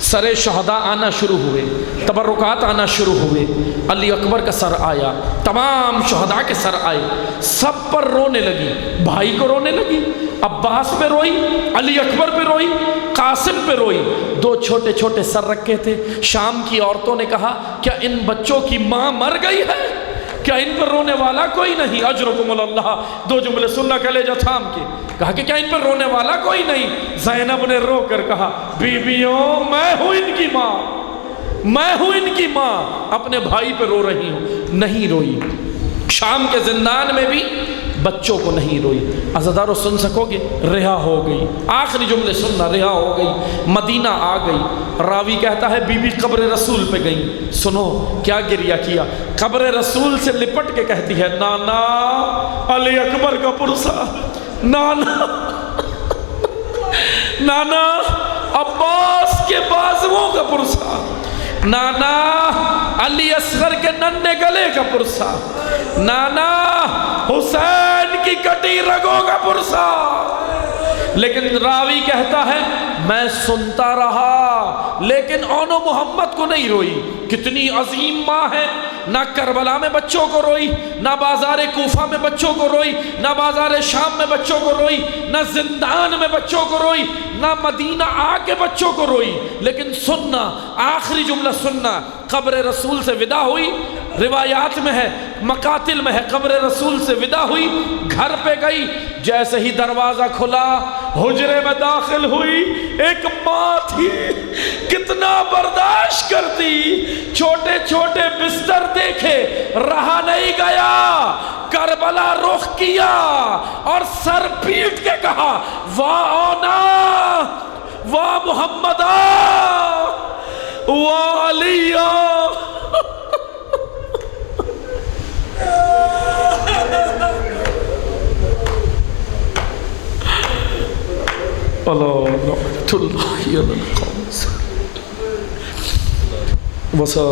سر شہداء آنا شروع ہوئے، تبرکات آنا شروع ہوئے. علی اکبر کا سر آیا، تمام شہداء کے سر آئے. سب پر رونے لگی. بھائی کو رونے لگی، عباس پہ روئی، علی اکبر پہ روئی، قاسم پہ روئی. 2 چھوٹے چھوٹے سر رکھے تھے. شام کی عورتوں نے کہا کیا ان بچوں کی ماں مر گئی ہے؟ کیا ان پر رونے والا کوئی نہیں؟ اجرکم اللہ. 2 جملے سننا کلیجہ تھام کے. کہا کہ کیا ان پر رونے والا کوئی نہیں؟ زینب نے رو کر کہا بیویوں میں ہوں ان کی ماں، میں ہوں ان کی ماں، اپنے بھائی پہ رو رہی ہوں. نہیں روئی. شام کے زندان میں بھی بچوں کو نہیں روئی۔ عزادارو سن سکو گے؟ رہا ہو گئی، آخری جملے سننا، رہا ہو گئی، مدینہ آ گئی۔ راوی کہتا ہے بی بی قبر رسول پہ گئی، سنو کیا گریہ کیا، قبر رسول سے لپٹ کے کہتی ہے نانا علی اکبر کا پرسا، نانا نانا عباس کے بازوؤں کا پرسا، نانا علی اصغر کے ننھے گلے کا پرسا، نانا حسین کی کٹی رگوں کا پرسا۔ لیکن راوی کہتا ہے میں سنتا رہا لیکن اونو محمد کو نہیں روئی۔ کتنی عظیم ماں ہے، نہ کربلا میں بچوں کو روئی، نہ بازار کوفہ میں بچوں کو روئی، نہ بازار شام میں بچوں کو روئی، نہ زندان میں بچوں کو روئی، نہ مدینہ آ کے بچوں کو روئی۔ لیکن سننا، آخری جملہ سننا، قبر رسول سے ودا ہوئی، روایات میں ہے، مقاتل میں ہے، قبر رسول سے ودا ہوئی، گھر پہ گئی، جیسے ہی دروازہ کھلا حجرے میں داخل ہوئی، ایک ماں تھی کتنا برداشت کرتی، چھوٹے چھوٹے بستر دیکھے، رہا نہیں گیا، کربلا رخ کیا اور سر پیٹ کے کہا واہ اونا واہ محمد واہ علی اللہ رحمت اللہ علی القوم وسائل